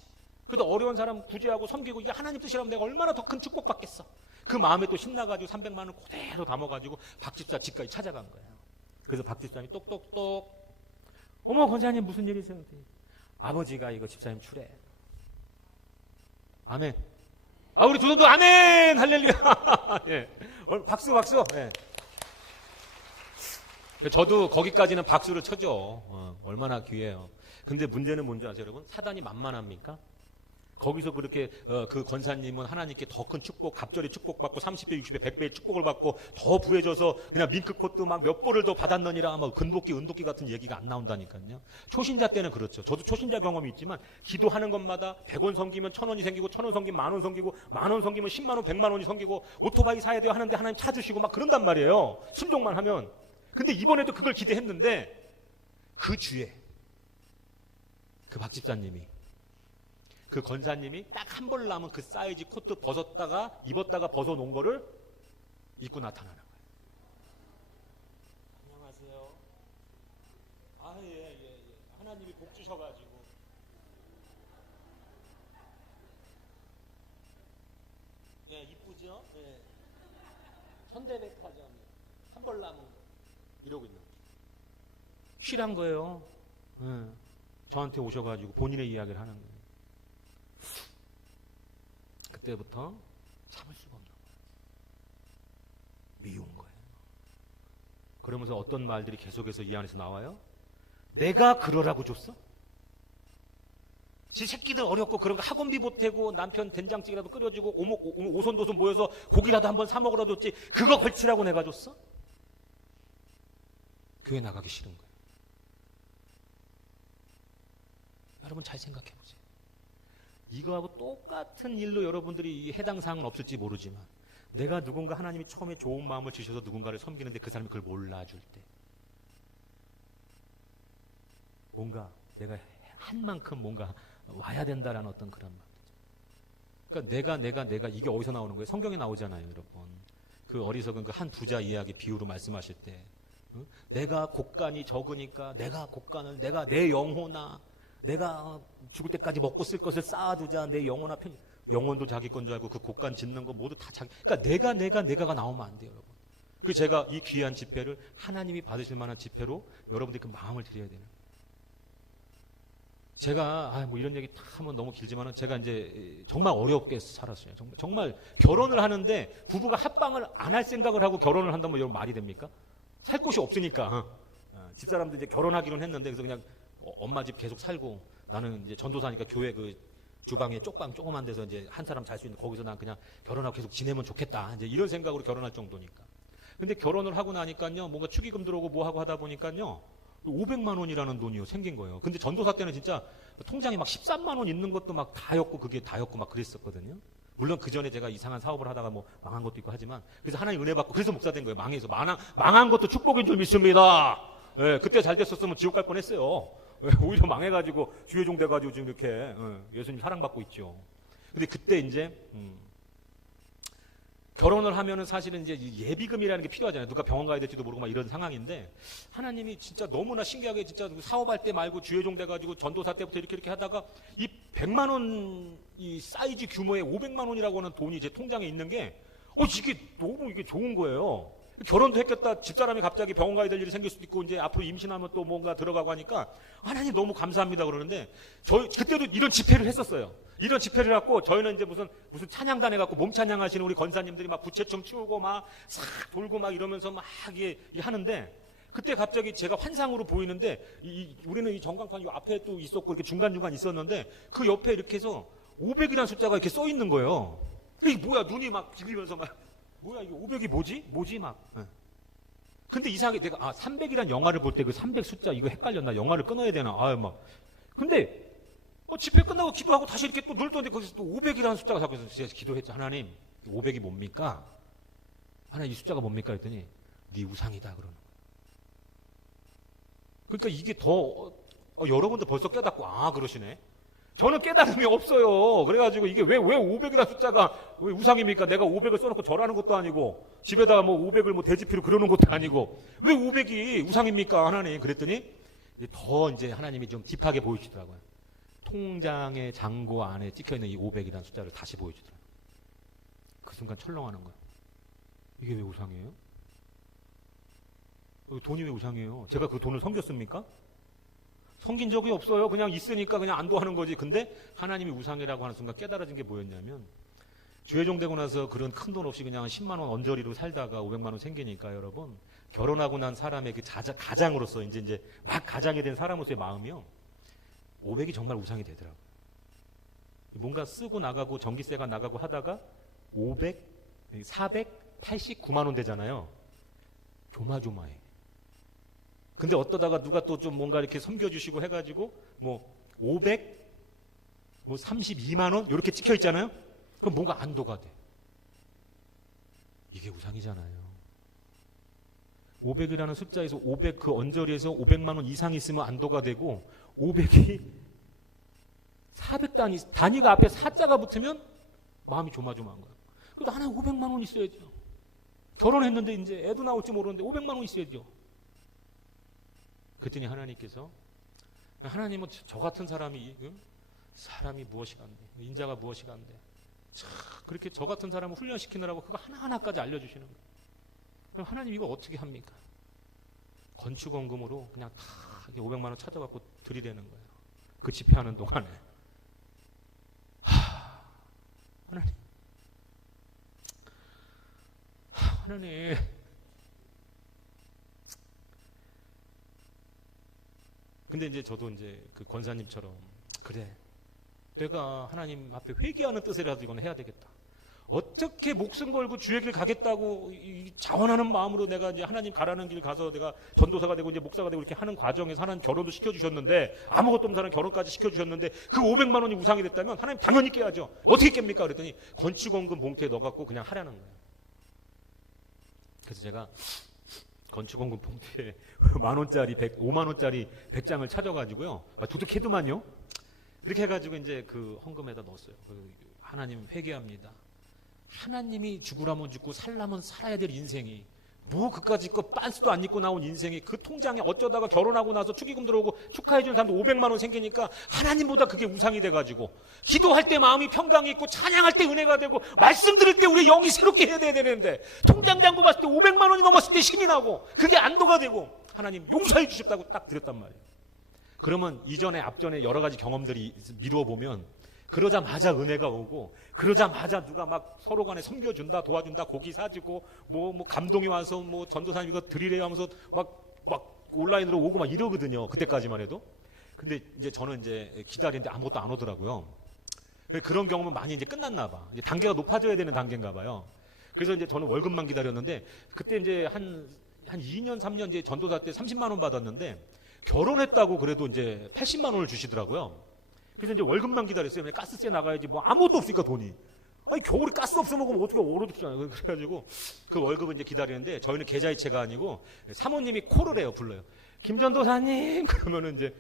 그래도 어려운 사람 구제하고 섬기고 이게 하나님 뜻이라면 내가 얼마나 더 큰 축복 받겠어. 그 마음에 또 신나가지고 300만 원 그대로 담아가지고 박 집사 집까지 찾아간 거예요. 그래서 박 집사님이 똑똑똑 어머 권사님 무슨 일이세요? 아버지가 이거 집사님 추래. 아멘. 우리 두 손도 아멘 할렐루야. 예. 박수. 예. 저도 거기까지는 박수를 쳐줘. 얼마나 귀해요. 근데 문제는 뭔지 아세요 여러분? 사단이 만만합니까? 거기서 그렇게 그 권사님은 하나님께 더 큰 축복, 갑절이 축복받고 30배, 60배, 100배의 축복을 받고 더 부해져서 그냥 밍크코트 막 몇 벌을 더 받았느니라 막 근도끼, 은도끼 같은 얘기가 안 나온다니까요. 초신자 때는 그렇죠. 저도 초신자 경험이 있지만 기도하는 것마다 100원 섬기면 1000원이 생기고 1000원 섬기면 10,000원 섬기고 10,000원 섬기면 10만 원, 100만 원이 섬기고 오토바이 사야 돼요 하는데 하나님 찾으시고 막 그런단 말이에요. 순종만 하면. 근데 이번에도 그걸 기대했는데 그 주에 그 박 집사님이 그 권사님이 딱 한 벌 남은 그 사이즈 코트 입었다가 벗어놓은 거를 입고 나타나는 거예요. 안녕하세요. 예. 하나님이 복 주셔가지고. 예, 이쁘죠? 예. 현대백화점 한 벌 남은 거 이러고 있는 거예요. 쉬란 거예요. 예. 저한테 오셔가지고 본인의 이야기를 하는 거예요. 그때부터 참을 수가 없는 거예요. 미운 거예요. 그러면서 어떤 말들이 계속해서 이 안에서 나와요? 내가 그러라고 줬어? 지 새끼들 어렵고 그런 거 학원비 보태고 남편 된장찌개라도 끓여주고 오손도손 모여서 고기라도 한번 사 먹으라 줬지 그거 걸치라고 내가 줬어? 교회 나가기 싫은 거예요. 여러분 잘 생각해 보세요. 이거하고 똑같은 일로 여러분들이 해당 사항은 없을지 모르지만 내가 누군가 하나님이 처음에 좋은 마음을 주셔서 누군가를 섬기는데 그 사람이 그걸 몰라줄 때 뭔가 내가 한 만큼 뭔가 와야 된다라는 어떤 그런 마음. 그러니까 내가 이게 어디서 나오는 거예요? 성경에 나오잖아요, 여러분. 그 어리석은 그 한 부자 이야기 비유로 말씀하실 때, 내가 곡간이 적으니까 내가 곡간을 내가 내 영혼아, 내가 죽을 때까지 먹고 쓸 것을 쌓아두자. 내 영혼아 영혼도 자기 건 줄 알고 그 곡간 짓는 거 모두 다 자기. 그러니까 내가가 나오면 안 돼요, 여러분. 그 제가 이 귀한 집회를 하나님이 받으실 만한 집회로 여러분들이 그 마음을 드려야 되는. 제가 뭐 이런 얘기 다 하면 너무 길지만은 제가 이제 정말 어렵게 살았어요. 정말 결혼을 하는데 부부가 합방을 안 할 생각을 하고 결혼을 한다면 여러분 말이 됩니까? 살 곳이 없으니까. 집사람도 이제 결혼하기로는 했는데 그래서 그냥 엄마 집 계속 살고 나는 이제 전도사니까 교회 그 주방에 쪽방 조그만 데서 이제 한 사람 잘 수 있는 거기서 난 그냥 결혼하고 계속 지내면 좋겠다. 이제 이런 생각으로 결혼할 정도니까. 근데 결혼을 하고 나니까요, 뭔가 축의금 들어오고 뭐 하고 하다 보니까요, 500만 원이라는 돈이 생긴 거예요. 근데 전도사 때는 진짜 통장에 막 13만 원 있는 것도 막 다였고 그게 다였고 막 그랬었거든요. 물론 그 전에 제가 이상한 사업을 하다가 뭐 망한 것도 있고 하지만 그래서 하나님 은혜 받고 그래서 목사 된 거예요. 망해서 망한 것도 축복인 줄 믿습니다. 예, 그때 잘 됐었으면 지옥 갈 뻔했어요. 오히려 망해가지고 주여종 돼가지고 지금 이렇게 예수님 사랑받고 있죠. 근데 그때 이제 결혼을 하면은 사실은 이제 예비금이라는 게 필요하잖아요. 누가 병원 가야 될지도 모르고 막 이런 상황인데 하나님이 진짜 너무나 신기하게 진짜 사업할 때 말고 주여종 돼가지고 전도사 때부터 이렇게 하다가 이 100만 원 이 사이즈 규모의 500만 원이라고 하는 돈이 제 통장에 있는 게 이게 너무 이게 좋은 거예요. 결혼도 했겠다. 집사람이 갑자기 병원 가야 될 일이 생길 수도 있고 이제 앞으로 임신하면 또 뭔가 들어가고 하니까 하나님 너무 감사합니다 그러는데 저희 그때도 이런 집회를 했었어요. 이런 집회를 갖고 저희는 이제 무슨 찬양단 해갖고 몸 찬양하시는 우리 권사님들이 막 부채춤 추고 막 싹 돌고 막 이러면서 막 이게 하는데 그때 갑자기 제가 환상으로 보이는데 우리는 이 전광판 이 앞에 또 있었고 이렇게 중간중간 있었는데 그 옆에 이렇게 해서 500이라는 숫자가 이렇게 써 있는 거예요. 이게 뭐야 눈이 막 비비면서 막 뭐야 이게 500이 뭐지 막. 근데 이상하게 내가 300이란 영화를 볼 때 그 300 숫자 이거 헷갈렸나 영화를 끊어야 되나 막. 근데 집회 끝나고 기도하고 다시 이렇게 또 눈을 떴는데 거기서 또 500이라는 숫자가 자꾸 제가 기도했죠. 하나님 500이 뭡니까? 하나님 이 숫자가 뭡니까? 그랬더니 네 우상이다 그러는 거예요. 그러니까 이게 더 여러분도 벌써 깨닫고 그러시네. 저는 깨달음이 없어요. 그래가지고 이게 왜 500이라는 숫자가 왜 우상입니까? 내가 500을 써놓고 절하는 것도 아니고 집에다가 뭐 500을 뭐 대지피로 그려놓은 것도 아니고 왜 500이 우상입니까? 하나님 그랬더니 더 이제 하나님이 좀 딥하게 보이시더라고요. 통장의 잔고 안에 찍혀있는 이 500이라는 숫자를 다시 보여주더라고요. 그 순간 철렁하는 거예요. 이게 왜 우상이에요? 돈이 왜 우상이에요? 제가 그 돈을 섬겼습니까? 섬긴 적이 없어요. 그냥 있으니까 그냥 안도하는 거지. 근데 하나님이 우상이라고 하는 순간 깨달아진 게 뭐였냐면 주여종 되고 나서 그런 큰 돈 없이 그냥 10만 원 언저리로 살다가 500만 원 생기니까 여러분 결혼하고 난 사람의 그 가장으로서 이제 막 가장이 된 사람으로서의 마음이요. 500이 정말 우상이 되더라고요. 뭔가 쓰고 나가고 전기세가 나가고 하다가 489만 원 되잖아요. 조마조마해. 근데 어떠다가 누가 또 좀 뭔가 이렇게 섬겨주시고 해가지고 32만 원 이렇게 찍혀 있잖아요. 그럼 뭔가 안도가 돼. 이게 우상이잖아요. 500이라는 숫자에서 500 그 언저리에서 500만 원 이상 있으면 안도가 되고 500이 400단위가 앞에 4자가 붙으면 마음이 조마조마한 거예요. 그래도 하나 500만 원 있어야죠. 결혼했는데 이제 애도 나올지 모르는데 500만 원 있어야죠. 그랬더니 하나님께서 하나님은 저 같은 사람이 무엇이 간대 인자가 무엇이 간대 그렇게 저 같은 사람을 훈련시키느라고 그거 하나하나까지 알려주시는 거예요. 그럼 하나님 이거 어떻게 합니까? 건축원금으로 그냥 다 500만 원 찾아갖고 드리려는 거예요. 그 집회하는 동안에 하나님 근데 이제 저도 이제 그 권사님처럼 그래 내가 하나님 앞에 회개하는 뜻이라도 이건 해야 되겠다. 어떻게 목숨 걸고 주의 길 가겠다고 자원하는 마음으로 내가 이제 하나님 가라는 길 가서 내가 전도사가 되고 이제 목사가 되고 이렇게 하는 과정에서 하나님 결혼도 시켜주셨는데 아무것도 없는 사람 결혼까지 시켜주셨는데 그 500만 원이 우상이 됐다면 하나님 당연히 깨야죠. 어떻게 깹니까? 그랬더니 건축원금 봉투에 넣어갖고 그냥 하라는 거예요. 그래서 제가 건축원금 봉투에 5만 원짜리 100장을 찾아가지고요. 두둑해도만요. 그렇게 해가지고 이제 그 헌금에다 넣었어요. 하나님 회개합니다. 하나님이 죽으라면 죽고 살라면 살아야 될 인생이 뭐 그까짓 거 빤스도 안 입고 나온 인생이 그 통장에 어쩌다가 결혼하고 나서 축의금 들어오고 축하해주는 사람도 500만 원 생기니까 하나님보다 그게 우상이 돼가지고 기도할 때 마음이 평강이 있고 찬양할 때 은혜가 되고 말씀 들을 때 우리 영이 새롭게 해야 되는데 통장 잔고 봤을 때 500만 원이 넘었을 때 신이 나고 그게 안도가 되고 하나님 용서해 주십다고 딱 드렸단 말이에요. 그러면 이전에 앞전에 여러 가지 경험들이 미루어 보면 그러자마자 은혜가 오고 그러자마자 누가 막 서로 간에 섬겨준다 도와준다 고기 사주고 뭐 감동이 와서 뭐 전도사님 이거 드리래요 하면서 막 온라인으로 오고 막 이러거든요. 그때까지만 해도. 근데 이제 저는 이제 기다리는데 아무것도 안 오더라고요. 그런 경험은 많이 이제 끝났나 봐. 이제 단계가 높아져야 되는 단계인가 봐요. 그래서 이제 저는 월급만 기다렸는데 그때 이제 한 2년 3년 이제 전도사 때 30만 원 받았는데 결혼했다고 그래도 이제 80만 원을 주시더라고요. 그래서 이제 월급만 기다렸어요. 가스세 나가야지 뭐 아무것도 없으니까 돈이. 아니 겨울에 가스 없어 먹으면 어떻게 얼어 죽잖아요. 그래가지고 그 월급은 이제 기다리는데 저희는 계좌이체가 아니고 사모님이 콜을 해요. 불러요. 김전도사님 그러면은 이제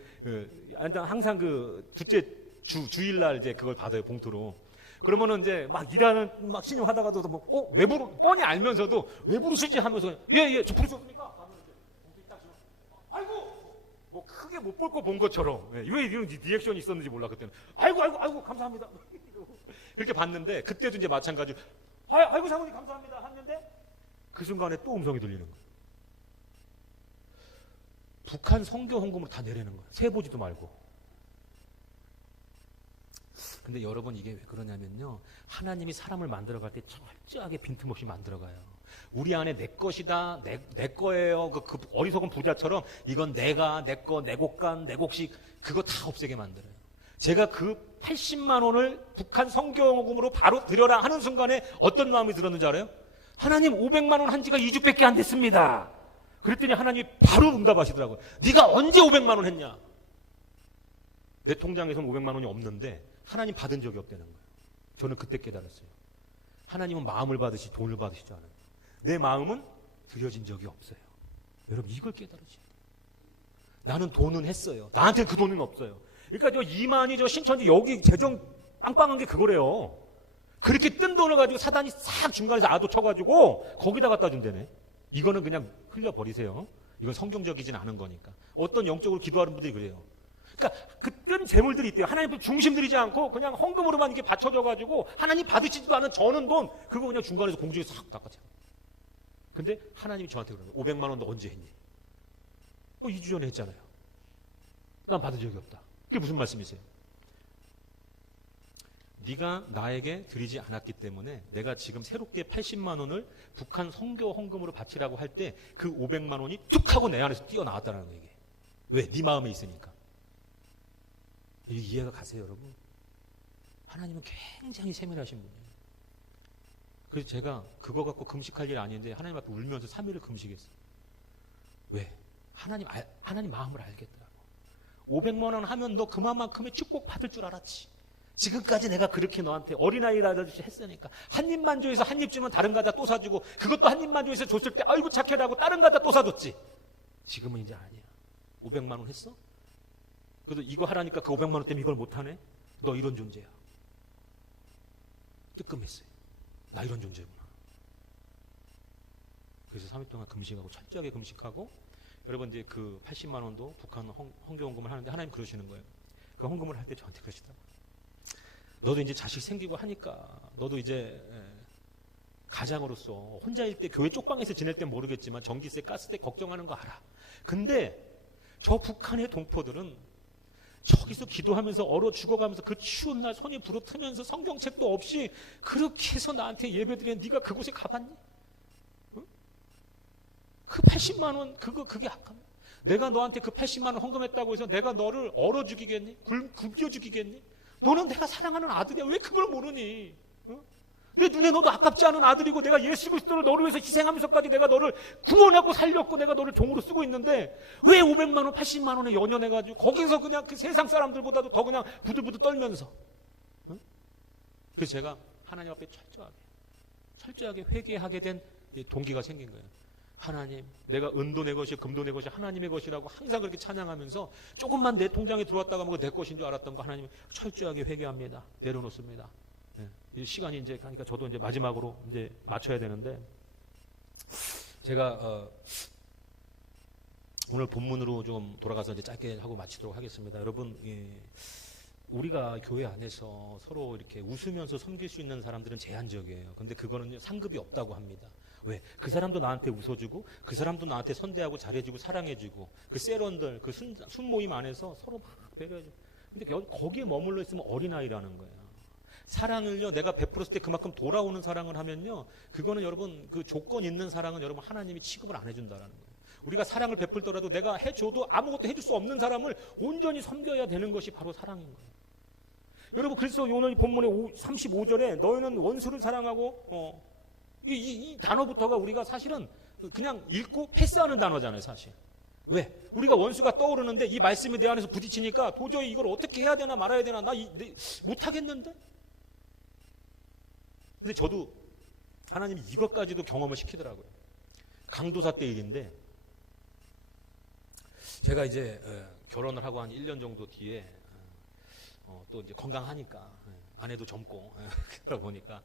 항상 그 둘째 주일날 이제 그걸 받아요. 봉투로. 그러면은 이제 막 일하는 막 신용하다가도 뭐 외부로 뻔히 알면서도 외부로 쓰지 하면서 예 저 부르셨습니까? 아이고 뭐 크게 못 볼 거 본 것처럼 왜 이런 리액션이 있었는지 몰라 그때는 아이고 감사합니다 그렇게 봤는데 그때도 이제 마찬가지로 아이고 사모님 감사합니다 했는데 그 순간에 또 음성이 들리는 거예요. 북한 선교 헌금으로 다 내려는 거예요. 세 보지도 말고. 근데 여러분 이게 왜 그러냐면요, 하나님이 사람을 만들어갈 때 철저하게 빈틈없이 만들어가요. 우리 안에 내 것이다, 내 거예요. 그 어리석은 부자처럼 이건 내가, 내 거, 내 곡간, 내 곡식 그거 다 없애게 만들어요. 제가 그 80만 원을 북한 선교금으로 바로 드려라 하는 순간에 어떤 마음이 들었는지 알아요? 하나님 500만 원 한 지가 2주밖에 안 됐습니다. 그랬더니 하나님이 바로 응답하시더라고요. 네가 언제 500만 원 했냐? 내 통장에서는 500만 원이 없는데 하나님 받은 적이 없다는 거예요. 저는 그때 깨달았어요. 하나님은 마음을 받으시 돈을 받으시지 않아요. 내 마음은 드려진 적이 없어요. 여러분 이걸 깨달으셔야 돼요. 나는 돈은 했어요. 나한테는 그 돈은 없어요. 그러니까 저 이만희 저 신천지 여기 재정 빵빵한 게 그거래요. 그렇게 뜬 돈을 가지고 사단이 싹 중간에서 아도 쳐가지고 거기다 갖다 준다네. 이거는 그냥 흘려버리세요. 이건 성경적이진 않은 거니까. 어떤 영적으로 기도하는 분들이 그래요. 그러니까 그 뜬 재물들이 있대요. 하나님 중심 들이지 않고 그냥 헌금으로만 이게 받쳐져가지고 하나님 받으시지도 않은 저는 돈 그거 그냥 중간에서 공중에 싹 닦아채요. 근데 하나님이 저한테 그러는 거예요. 500만 원 너 언제 했니? 2주 전에 했잖아요. 난 받은 적이 없다. 그게 무슨 말씀이세요? 네가 나에게 드리지 않았기 때문에 내가 지금 새롭게 80만 원을 북한 선교 헌금으로 바치라고 할 때 그 500만 원이 툭 하고 내 안에서 뛰어나왔다는 거예요. 이게. 왜? 네 마음에 있으니까. 이게 이해가 가세요, 여러분? 하나님은 굉장히 세밀하신 분이에요. 그래서 제가 그거 갖고 금식할 일 아닌데 하나님 앞에 울면서 3일을 금식했어요. 왜? 하나님 마음을 알겠더라고. 500만 원 하면 너 그만큼의 축복 받을 줄 알았지. 지금까지 내가 그렇게 너한테 어린아이라듯이 했으니까 한 입만 줘서 한 입 주면 다른 과자 또 사주고 그것도 한 입만 줘서 줬을 때 아이고 착해라고 다른 과자 또 사줬지. 지금은 이제 아니야. 500만 원 했어? 그래도 이거 하라니까 그 500만 원 때문에 이걸 못하네? 너 이런 존재야. 뜨끔했어요. 나 이런 존재구나. 그래서 3일 동안 금식하고 철저하게 금식하고 여러분 이제 그 80만 원도 북한 헌교 헌금을 하는데 하나님 그러시는 거예요. 그 헌금을 할 때 저한테 그러시더라고요. 너도 이제 자식 생기고 하니까 너도 이제 가장으로서 혼자일 때 교회 쪽방에서 지낼 땐 모르겠지만 전기세, 가스세 걱정하는 거 알아. 근데 저 북한의 동포들은 저기서 기도하면서 얼어 죽어가면서 그 추운 날 손이 부러뜨면서 성경책도 없이 그렇게 해서 나한테 예배드리는 네가 그곳에 가봤니? 응? 그 80만 원 그게 아깝네. 내가 너한테 그 80만 원 헌금했다고 해서 내가 너를 얼어 죽이겠니? 굶겨 죽이겠니? 너는 내가 사랑하는 아들이야. 왜 그걸 모르니? 응? 내 눈에 너도 아깝지 않은 아들이고 내가 예수 그리스도를 너를 위해서 희생하면서까지 내가 너를 구원하고 살렸고 내가 너를 종으로 쓰고 있는데 왜 500만 원, 80만 원에 연연해가지고 거기서 그냥 그 세상 사람들보다도 더 그냥 부들부들 떨면서. 응? 그래서 제가 하나님 앞에 철저하게 회개하게 된 동기가 생긴 거예요. 하나님, 내가 은도 내 것이 금도 내 것이 하나님의 것이라고 항상 그렇게 찬양하면서 조금만 내 통장에 들어왔다가 뭐 내 것인 줄 알았던 거 하나님 철저하게 회개합니다. 내려놓습니다. 예, 이제 시간이 이제 가니까 저도 이제 마지막으로 이제 맞춰야 되는데 제가 오늘 본문으로 좀 돌아가서 이제 짧게 하고 마치도록 하겠습니다. 여러분, 우리가 교회 안에서 서로 이렇게 웃으면서 섬길 수 있는 사람들은 제한적이에요. 근데 그거는 상급이 없다고 합니다. 왜? 그 사람도 나한테 웃어주고 그 사람도 나한테 선대하고 잘해주고 사랑해주고 그 세런들 그 순모임 안에서 서로 막 배려해주고 근데 거기에 머물러 있으면 어린아이라는 거예요. 사랑을요 내가 베풀었을 때 그만큼 돌아오는 사랑을 하면요 그거는 여러분 그 조건 있는 사랑은 여러분 하나님이 취급을 안 해준다라는 거예요. 우리가 사랑을 베풀더라도 내가 해줘도 아무것도 해줄 수 없는 사람을 온전히 섬겨야 되는 것이 바로 사랑인 거예요. 여러분 그래서 오늘 본문의 35절에 너희는 원수를 사랑하고 이 단어부터가 우리가 사실은 그냥 읽고 패스하는 단어잖아요 사실. 왜? 우리가 원수가 떠오르는데 이 말씀이 내 안에서 부딪히니까 도저히 이걸 어떻게 해야 되나 말아야 되나 나 못하겠는데? 근데 저도 하나님이 이것까지도 경험을 시키더라고요. 강도사 때 일인데 제가 이제 결혼을 하고 한 1년 정도 뒤에 또 이제 건강하니까 아내도 젊고 그러다 보니까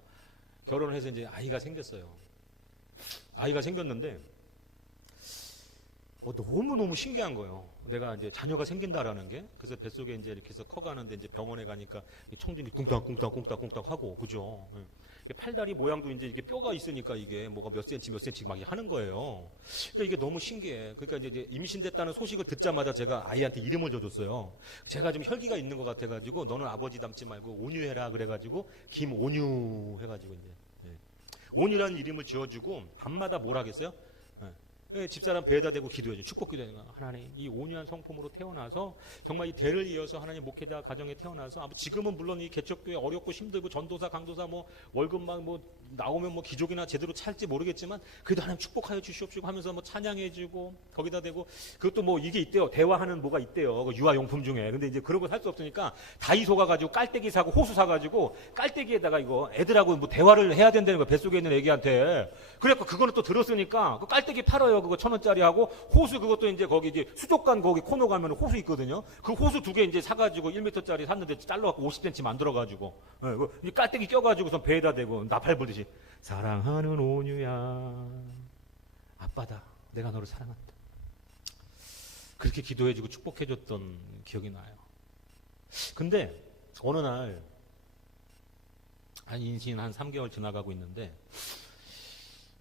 결혼을 해서 이제 아이가 생겼어요. 아이가 생겼는데 너무너무 신기한 거예요. 내가 이제 자녀가 생긴다라는 게. 그래서 뱃속에 이제 이렇게 해서 커가는데 이제 병원에 가니까 청진이 꿍딱꿍딱꿍딱꿍딱 하고, 그죠? 팔다리 모양도 이제 이게 뼈가 있으니까 이게 뭐가 몇 센치 막 하는 거예요. 그러니까 이게 너무 신기해. 그러니까 이제 임신됐다는 소식을 듣자마자 제가 아이한테 이름을 줘줬어요. 제가 좀 혈기가 있는 것 같아가지고 너는 아버지 닮지 말고 온유해라 그래가지고 김온유 해가지고 이제 온유라는 이름을 지어주고 밤마다 뭘 하겠어요? 집사람 배에다 대고 기도해줘. 축복 기도해줘. 하나님 이 온유한 성품으로 태어나서 정말 이 대를 이어서 하나님 목회자 가정에 태어나서 지금은 물론 이 개척교회 어렵고 힘들고 전도사 강도사 뭐 월급만 뭐 나오면 뭐 기족이나 제대로 찰지 모르겠지만 그래도 하나님 축복하여 주시옵시고 하면서 뭐 찬양해주고 거기다 대고 그것도 뭐 이게 있대요. 대화하는 뭐가 있대요. 그 유아용품 중에. 근데 이제 그런 거 살 수 없으니까 다이소 가가지고 깔때기 사고 호수 사가지고 깔때기에다가 이거 애들하고 뭐 대화를 해야 된다는 거야. 뱃속에 있는 애기한테. 그래갖고 그거는 또 들었으니까 그 깔때기 팔아요. 그거 1,000원짜리 하고 호수 그것도 이제 거기 이제 수족관 거기 코너 가면 호수 있거든요. 그 호수 2개 이제 사가지고 1m짜리 샀는데 잘라갖고 50cm 만들어가지고 깔때기 껴가지고선 배에다 대고 나팔 불듯이 사랑하는 온유야 아빠다 내가 너를 사랑한다. 그렇게 기도해주고 축복해줬던 기억이 나요. 근데 어느 날 한 인신 한 3개월 지나가고 있는데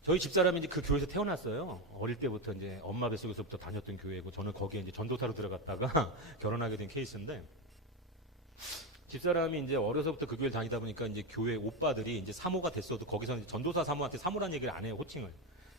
저희 집사람이 이제 그 교회에서 태어났어요. 어릴 때부터 이제 엄마 뱃속에서부터 다녔던 교회고 저는 거기에 이제 전도사로 들어갔다가 결혼하게 된 케이스인데 집사람이 이제 어려서부터 그 교회를 다니다 보니까 이제 교회 오빠들이 이제 사모가 됐어도 거기서는 전도사 사모한테 사모란 얘기를 안 해요. 호칭을.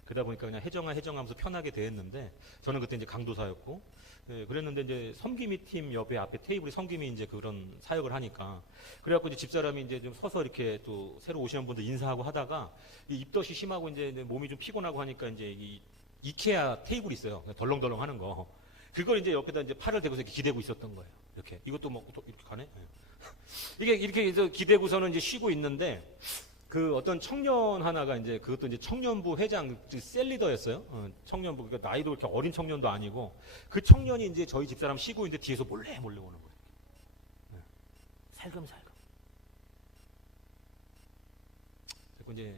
그러다 보니까 그냥 혜정하면서 편하게 대했는데 저는 그때 이제 강도사였고 그랬는데 이제 섬김이 팀 옆에 앞에 테이블에 섬김이 이제 그런 사역을 하니까 그래갖고 이제 집사람이 이제 좀 서서 이렇게 또 새로 오시는 분들 인사하고 하다가 이 입덧이 심하고 이제 몸이 좀 피곤하고 하니까 이제 이 이케아 테이블이 있어요. 덜렁덜렁 하는 거. 그걸 이제 옆에다 이제 팔을 대고서 이렇게 기대고 있었던 거예요. 이렇게 이것도 먹고 또 이렇게 가네. 이게 이렇게 해서 기대고서는 이제 쉬고 있는데 그 어떤 청년 하나가 이제 그것도 이제 청년부 회장 셀리더였어요. 청년부 그러니까 나이도 그렇게 어린 청년도 아니고 그 청년이 이제 저희 집사람 쉬고 있는데 뒤에서 몰래 오는 거예요. 살금살금. 그리고 이제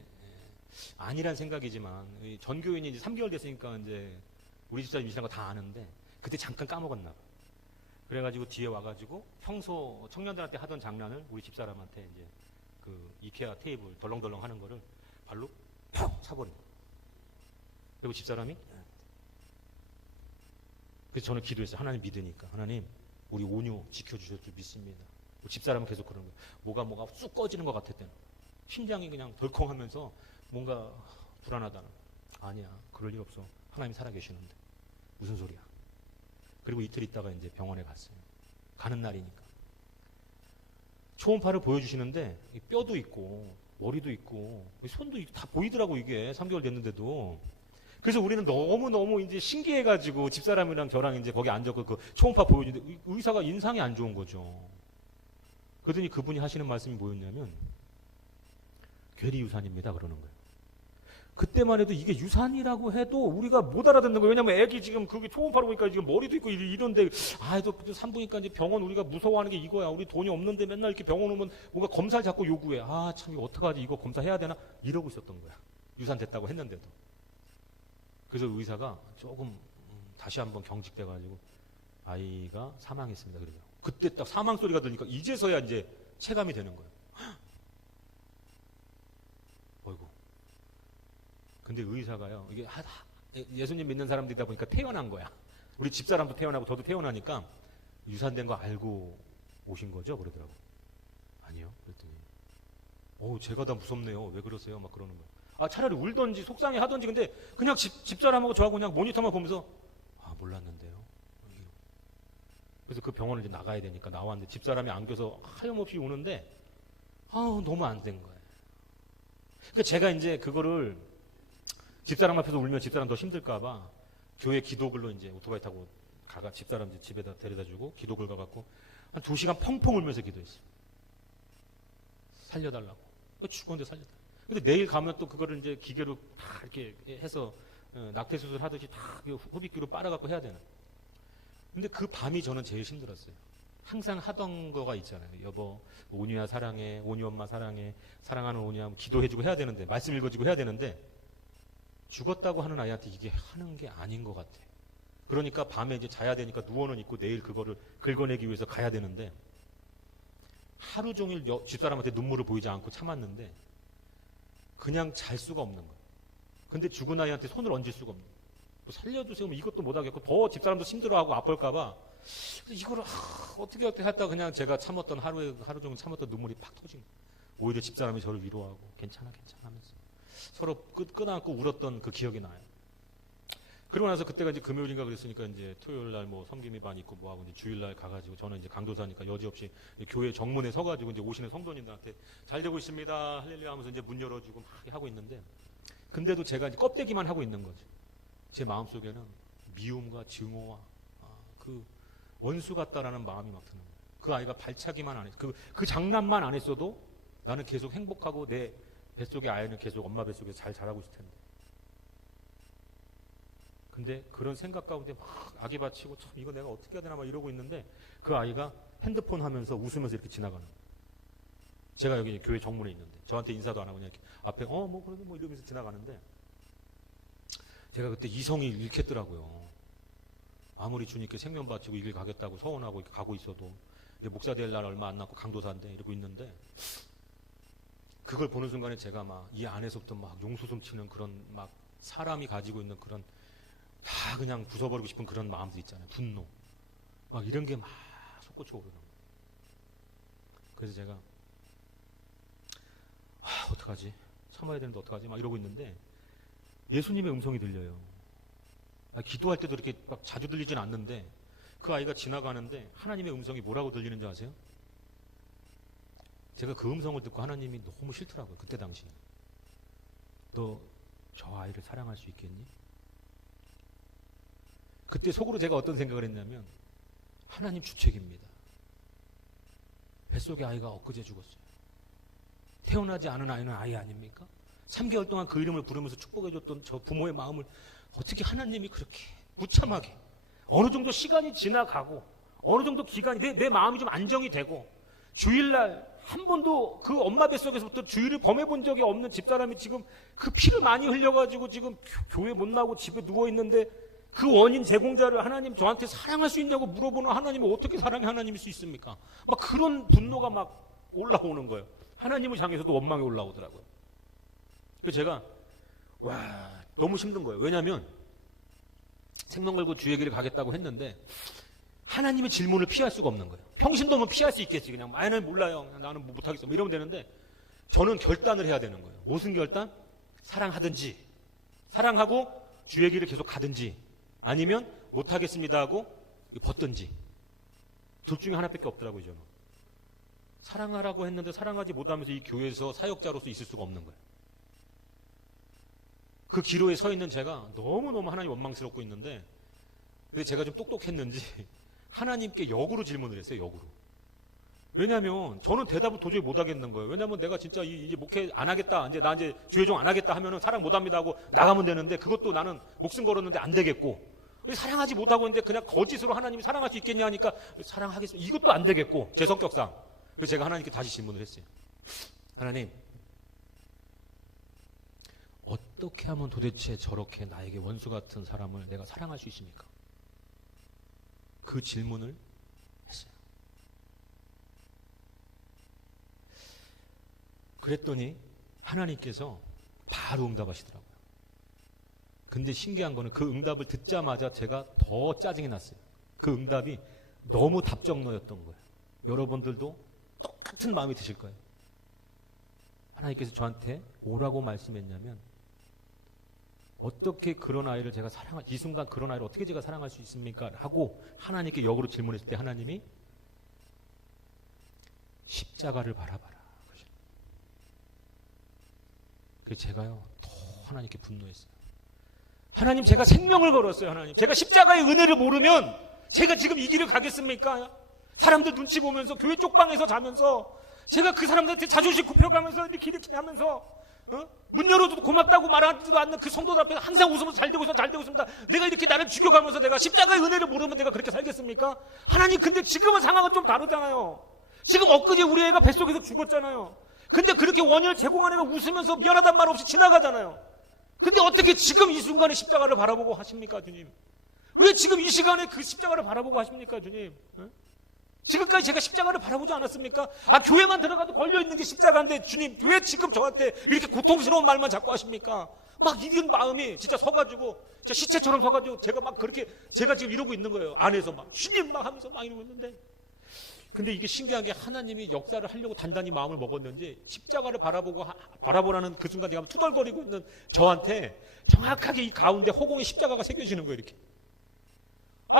아니란 생각이지만 전교인이 이제 3개월 됐으니까 이제 우리 집사람 임신한 거 다 아는데 그때 잠깐 까먹었나 봐. 그래가지고 뒤에 와가지고 평소 청년들한테 하던 장난을 우리 집사람한테 이제 그 이케아 테이블 덜렁덜렁 하는 거를 발로 퍽 차버린 거예요. 그리고 집사람이 그래서 저는 기도했어요. 하나님 믿으니까 하나님 우리 온유 지켜주실 줄 믿습니다. 집사람은 계속 그러는 거예요. 뭐가 쑥 꺼지는 것 같았대요. 심장이 그냥 덜컹하면서 뭔가 불안하다는 거예요. 아니야 그럴 일 없어. 하나님 살아계시는데 무슨 소리야. 그리고 이틀 있다가 이제 병원에 갔어요. 가는 날이니까. 초음파를 보여주시는데 뼈도 있고 머리도 있고 손도 다 보이더라고 이게 3개월 됐는데도. 그래서 우리는 너무 이제 신기해가지고 집사람이랑 저랑 이제 거기 앉았고 그 초음파 보여주는데 의사가 인상이 안 좋은 거죠. 그러더니 그분이 하시는 말씀이 뭐였냐면 괴리유산입니다 그러는 거예요. 그때만 해도 이게 유산이라고 해도 우리가 못 알아듣는 거예요. 왜냐면 애기 지금 그게 초음파로 보니까 지금 머리도 있고 이런데, 또 산부인과 이제 병원 우리가 무서워하는 게 이거야. 우리 돈이 없는데 맨날 이렇게 병원 오면 뭔가 검사를 자꾸 요구해. 참 이거 어떡하지? 이거 검사해야 되나? 이러고 있었던 거야. 유산 됐다고 했는데도. 그래서 의사가 조금 다시 한번 경직돼가지고 아이가 사망했습니다. 그래요. 그때 딱 사망 소리가 들으니까 이제서야 이제 체감이 되는 거예요. 어이구. 근데 의사가요, 이게 예수님 믿는 사람들이다 보니까 태어난 거야. 우리 집사람도 태어나고 저도 태어나니까 유산된 거 알고 오신 거죠? 그러더라고. 아니요. 그랬더니 제가 다 무섭네요. 왜 그러세요? 막 그러는 거야. 차라리 울던지 속상해 하던지. 근데 그냥 집사람하고 저하고 그냥 모니터만 보면서 몰랐는데요. 그래서 그 병원을 이제 나가야 되니까 나왔는데 집사람이 안겨서 하염없이 우는데 너무 안 된 거예요. 그러니까 제가 이제 그거를 집사람 앞에서 울면 집사람 더 힘들까봐 교회 기도글로 이제 오토바이 타고 집사람 집에다 데려다 주고 기도글 가갖고 한 2시간 펑펑 울면서 기도했어요. 살려달라고. 죽었는데 살려달라고. 근데 내일 가면 또 그거를 이제 기계로 다 이렇게 해서 낙태 수술 하듯이 다 후비기로 빨아갖고 해야 되는. 근데 그 밤이 저는 제일 힘들었어요. 항상 하던 거가 있잖아요. 여보, 온유야 사랑해, 온유 엄마 사랑해, 사랑하는 온유야 기도해주고 해야 되는데, 말씀 읽어주고 해야 되는데, 죽었다고 하는 아이한테 이게 하는 게 아닌 것 같아. 그러니까 밤에 이제 자야 되니까 누워는 있고 내일 그거를 긁어내기 위해서 가야 되는데, 하루 종일 집사람한테 눈물을 보이지 않고 참았는데 그냥 잘 수가 없는 거예요. 근데 죽은 아이한테 손을 얹을 수가 없는 거예요. 살려주세요. 이것도 못하겠고 더 집사람도 힘들어하고 아플까봐 이거를 어떻게 하다가 그냥 제가 참았던 하루 종일 참았던 눈물이 팍 터진 거예요. 오히려 집사람이 저를 위로하고 괜찮아 하면서 서로 끄안고 울었던 그 기억이 나요. 그러고 나서 그때가 이제 금요일인가 그랬으니까 이제 토요일 날 섬김이 반 있고 뭐하고 이제 주일 날 가가지고 저는 이제 강도사니까 여지없이 교회 정문에 서가지고 이제 오시는 성도님들한테 잘 되고 있습니다 할렐루야 하면서 이제 문 열어주고 막 하고 있는데, 근데도 제가 이제 껍데기만 하고 있는 거죠. 제 마음속에는 미움과 증오와 그 원수 같다라는 마음이 막 드는 거예요. 그 아이가 발차기만 안 했어. 그 장난만 안 했어도 나는 계속 행복하고 내 뱃속의 아이는 계속 엄마 뱃속에서 잘 자라고 있을 텐데. 근데 그런 생각 가운데 막 아기 받치고 참 이거 내가 어떻게 해야 되나 막 이러고 있는데 그 아이가 핸드폰 하면서 웃으면서 이렇게 지나가는 거예요. 제가 여기 교회 정문에 있는데 저한테 인사도 안 하고 그냥 이렇게 앞에 그래도 이러면서 지나가는데 제가 그때 이성이 읽혔더라고요. 아무리 주님께 생명 바치고 이 길 가겠다고 서원하고 이렇게 가고 있어도 이제 목사 될 날 얼마 안 남고 강도사인데 이러고 있는데, 그걸 보는 순간에 제가 막 이 안에서부터 막 용수숨 치는 그런 막 사람이 가지고 있는 그런 다 그냥 부숴버리고 싶은 그런 마음들 있잖아요. 분노. 막 이런 게 막 솟구쳐 오르는 거예요. 그래서 제가 어떡하지? 참아야 되는데 어떡하지? 막 이러고 있는데 예수님의 음성이 들려요. 기도할 때도 이렇게 막 자주 들리진 않는데 그 아이가 지나가는데 하나님의 음성이 뭐라고 들리는 줄 아세요? 제가 그 음성을 듣고 하나님이 너무 싫더라고요. 그때 당시에. 너 저 아이를 사랑할 수 있겠니? 그때 속으로 제가 어떤 생각을 했냐면 하나님 주책입니다. 뱃속의 아이가 엊그제 죽었어요. 태어나지 않은 아이는 아이 아닙니까? 3개월 동안 그 이름을 부르면서 축복해줬던 저 부모의 마음을 어떻게 하나님이 그렇게 무참하게, 어느 정도 시간이 지나가고 어느 정도 기간이 내 마음이 좀 안정이 되고 주일날 한 번도 그 엄마 뱃속에서부터 주일을 범해본 적이 없는 집사람이 지금 그 피를 많이 흘려가지고 지금 교회 못 나오고 집에 누워있는데 그 원인 제공자를 하나님 저한테 사랑할 수 있냐고 물어보는 하나님이 어떻게 사랑의 하나님일 수 있습니까? 막 그런 분노가 막 올라오는 거예요. 하나님을 향해서도 원망이 올라오더라고요. 그래서 제가 너무 힘든 거예요. 왜냐하면 생명 걸고 주의 길을 가겠다고 했는데 하나님의 질문을 피할 수가 없는 거예요. 평신도면 피할 수 있겠지. 그냥 나는 몰라요. 나는 못하겠어. 이러면 되는데 저는 결단을 해야 되는 거예요. 무슨 결단? 사랑하든지, 사랑하고 주의 길을 계속 가든지, 아니면 못하겠습니다 하고 벗든지. 둘 중에 하나밖에 없더라고요. 저는 사랑하라고 했는데 사랑하지 못하면서 이 교회에서 사역자로서 있을 수가 없는 거예요. 그 기로에 서 있는 제가 너무너무 하나님 원망스럽고 있는데, 근데 제가 좀 똑똑했는지 하나님께 역으로 질문을 했어요. 역으로. 왜냐하면 저는 대답을 도저히 못 하겠는 거예요. 왜냐하면 내가 진짜 이제 목회 안 하겠다, 나 이제 주회종 안 하겠다 하면은 사랑 못 합니다 하고 나가면 되는데, 그것도 나는 목숨 걸었는데 안 되겠고, 사랑하지 못하고 있는데 그냥 거짓으로 하나님이 사랑할 수 있겠냐 하니까 사랑하겠습니다. 이것도 안 되겠고, 제 성격상. 그래서 제가 하나님께 다시 질문을 했어요. 하나님, 어떻게 하면 도대체 저렇게 나에게 원수 같은 사람을 내가 사랑할 수 있습니까? 그 질문을 했어요. 그랬더니 하나님께서 바로 응답하시더라고요. 근데 신기한 거는 그 응답을 듣자마자 제가 더 짜증이 났어요. 그 응답이 너무 답정너였던 거예요. 여러분들도 똑같은 마음이 드실 거예요. 하나님께서 저한테 뭐라고 말씀했냐면, 어떻게 그런 아이를 제가 이 순간 그런 아이를 어떻게 제가 사랑할 수 있습니까? 하고 하나님께 역으로 질문했을 때 하나님이 십자가를 바라봐라. 그래서 제가요, 더 하나님께 분노했어요. 하나님, 제가 생명을 걸었어요. 하나님, 제가 십자가의 은혜를 모르면 제가 지금 이 길을 가겠습니까? 사람들 눈치 보면서 교회 쪽방에서 자면서 제가 그 사람들한테 자존심 굽혀가면서 이렇게 하면서 문 열어도 고맙다고 말하지도 않는 그 성도들 앞에 항상 웃으면서 잘 되고 있습니다. 내가 이렇게 나를 죽여가면서 내가 십자가의 은혜를 모르면 내가 그렇게 살겠습니까? 하나님, 근데 지금은 상황은 좀 다르잖아요. 지금 엊그제 우리 애가 뱃속에서 죽었잖아요. 근데 그렇게 원인을 제공한 애가 웃으면서 미안하단 말 없이 지나가잖아요. 근데 어떻게 지금 이 순간에 십자가를 바라보고 하십니까, 주님? 왜 지금 이 시간에 그 십자가를 바라보고 하십니까, 주님? 지금까지 제가 십자가를 바라보지 않았습니까? 교회만 들어가도 걸려있는 게 십자가인데, 주님, 왜 지금 저한테 이렇게 고통스러운 말만 자꾸 하십니까? 막 이런 마음이 진짜 서가지고, 진짜 시체처럼 서가지고, 제가 막 그렇게, 제가 지금 이러고 있는 거예요. 안에서 막, 주님 막 하면서 막 이러고 있는데. 근데 이게 신기한 게, 하나님이 역사를 하려고 단단히 마음을 먹었는지, 십자가를 바라보라는 그 순간 제가 투덜거리고 있는 저한테 정확하게 이 가운데 허공에 십자가가 새겨지는 거예요, 이렇게.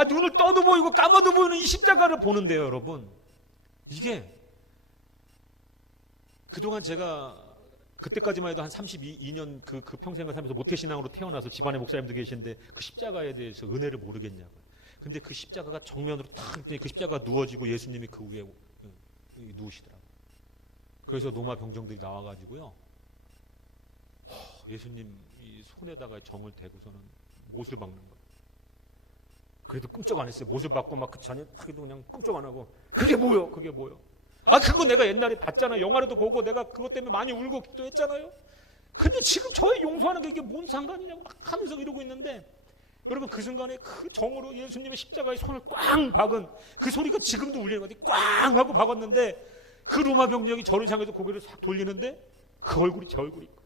눈을 떠도 보이고 감아도 보이는 이 십자가를 보는데요, 여러분. 이게 그동안 제가 그때까지만 해도 한 32년 그 평생을 살면서 모태신앙으로 태어나서 집안에 목사님도 계신데 그 십자가에 대해서 은혜를 모르겠냐고요. 근데 그 십자가가 정면으로 탁 그 십자가가 누워지고 예수님이 그 위에 누우시더라고요. 그래서 로마 병정들이 나와가지고요, 예수님 이 손에다가 정을 대고서는 못을 박는 거예요. 그래도 끔찍 안 했어요. 못을 받고 막 그 자녀 타기도 그냥 끔찍 안 하고, 그게 뭐요? 그게 뭐요? 그거 내가 옛날에 봤잖아요. 영화로도 보고 내가 그것 때문에 많이 울고 기도했잖아요. 근데 지금 저의 용서하는 게 이게 뭔 상관이냐고 막 하면서 이러고 있는데, 여러분, 그 순간에 그 정으로 예수님의 십자가에 손을 꽝 박은 그 소리가 지금도 울리는 것 같아요. 꽝 하고 박았는데 그 로마 병력이 저를 향해서 고개를 싹 돌리는데 그 얼굴이 제 얼굴이 있고,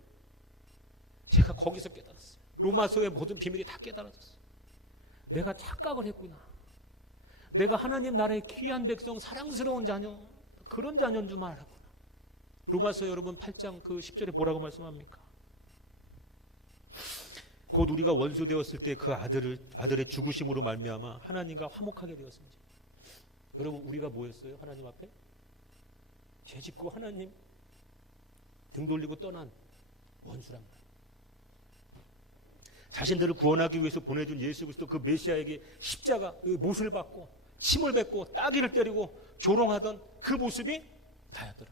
제가 거기서 깨달았어요. 로마서의 모든 비밀이 다 깨달아졌어요. 내가 착각을 했구나. 내가 하나님 나라의 귀한 백성, 사랑스러운 자녀, 그런 자녀인 줄 알았구나. 로마서 여러분 8장 그 10절에 뭐라고 말씀합니까? 곧 우리가 원수 되었을 때 그 아들의 죽으심으로 말미암아 하나님과 화목하게 되었습니다. 여러분, 우리가 뭐였어요? 하나님 앞에 죄짓고 하나님 등 돌리고 떠난 원수란 말이에요. 자신들을 구원하기 위해서 보내준 예수 그리스도 그 메시아에게 십자가 못을 받고 침을 뱉고 따귀를 때리고 조롱하던 그 모습이 나였더라.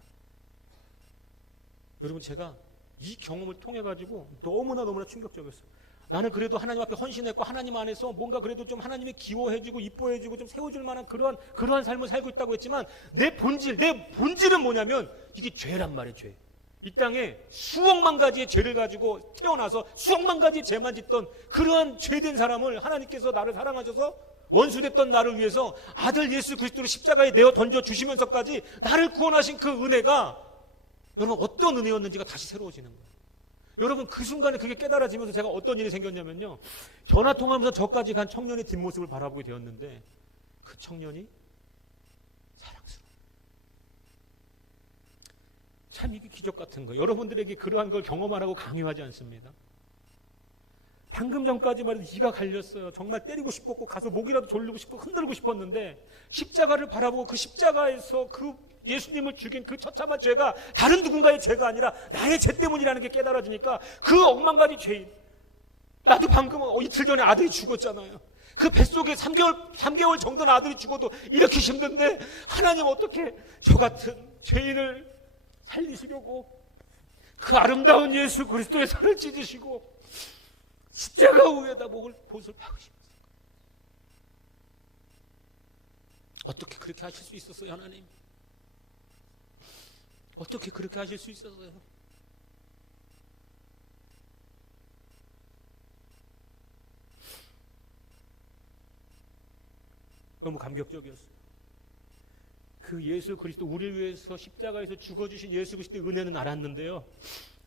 여러분, 제가 이 경험을 통해 가지고 너무나 충격적이었어요. 나는 그래도 하나님 앞에 헌신했고 하나님 안에서 뭔가 그래도 좀 하나님이 기워해주고 이뻐해주고 좀 세워줄 만한 그러한 삶을 살고 있다고 했지만, 내 본질은 뭐냐면 이게 죄란 말이에요. 죄. 이 땅에 수억만 가지의 죄를 가지고 태어나서 수억만 가지의 죄만 짓던 그러한 죄된 사람을 하나님께서 나를 사랑하셔서 원수됐던 나를 위해서 아들 예수 그리스도를 십자가에 내어 던져 주시면서까지 나를 구원하신 그 은혜가, 여러분, 어떤 은혜였는지가 다시 새로워지는 거예요. 여러분, 그 순간에 그게 깨달아지면서 제가 어떤 일이 생겼냐면요, 전화 통화하면서 저까지 간 청년의 뒷모습을 바라보게 되었는데, 그 청년이 사랑스러워. 참 이게 기적 같은 거예요. 여러분들에게 그러한 걸 경험하라고 강요하지 않습니다. 방금 전까지만 해도 이가 갈렸어요. 정말 때리고 싶었고 가서 목이라도 졸리고 싶고 흔들고 싶었는데, 십자가를 바라보고 그 십자가에서 그 예수님을 죽인 그 처참한 죄가 다른 누군가의 죄가 아니라 나의 죄 때문이라는 게 깨달아지니까 그 억만 가지 죄인, 나도 방금 이틀 전에 아들이 죽었잖아요. 그 뱃속에 3개월 정도는 아들이 죽어도 이렇게 힘든데 하나님 어떻게 저 같은 죄인을 살리시려고 그 아름다운 예수 그리스도의 살을 찢으시고 십자가 위에다 못을 박으십니까? 어떻게 그렇게 하실 수 있었어요, 하나님? 어떻게 그렇게 하실 수 있었어요? 너무 감격적이었어요. 그 예수 그리스도 우리를 위해서 십자가에서 죽어주신 예수 그리스도의 은혜는 알았는데요,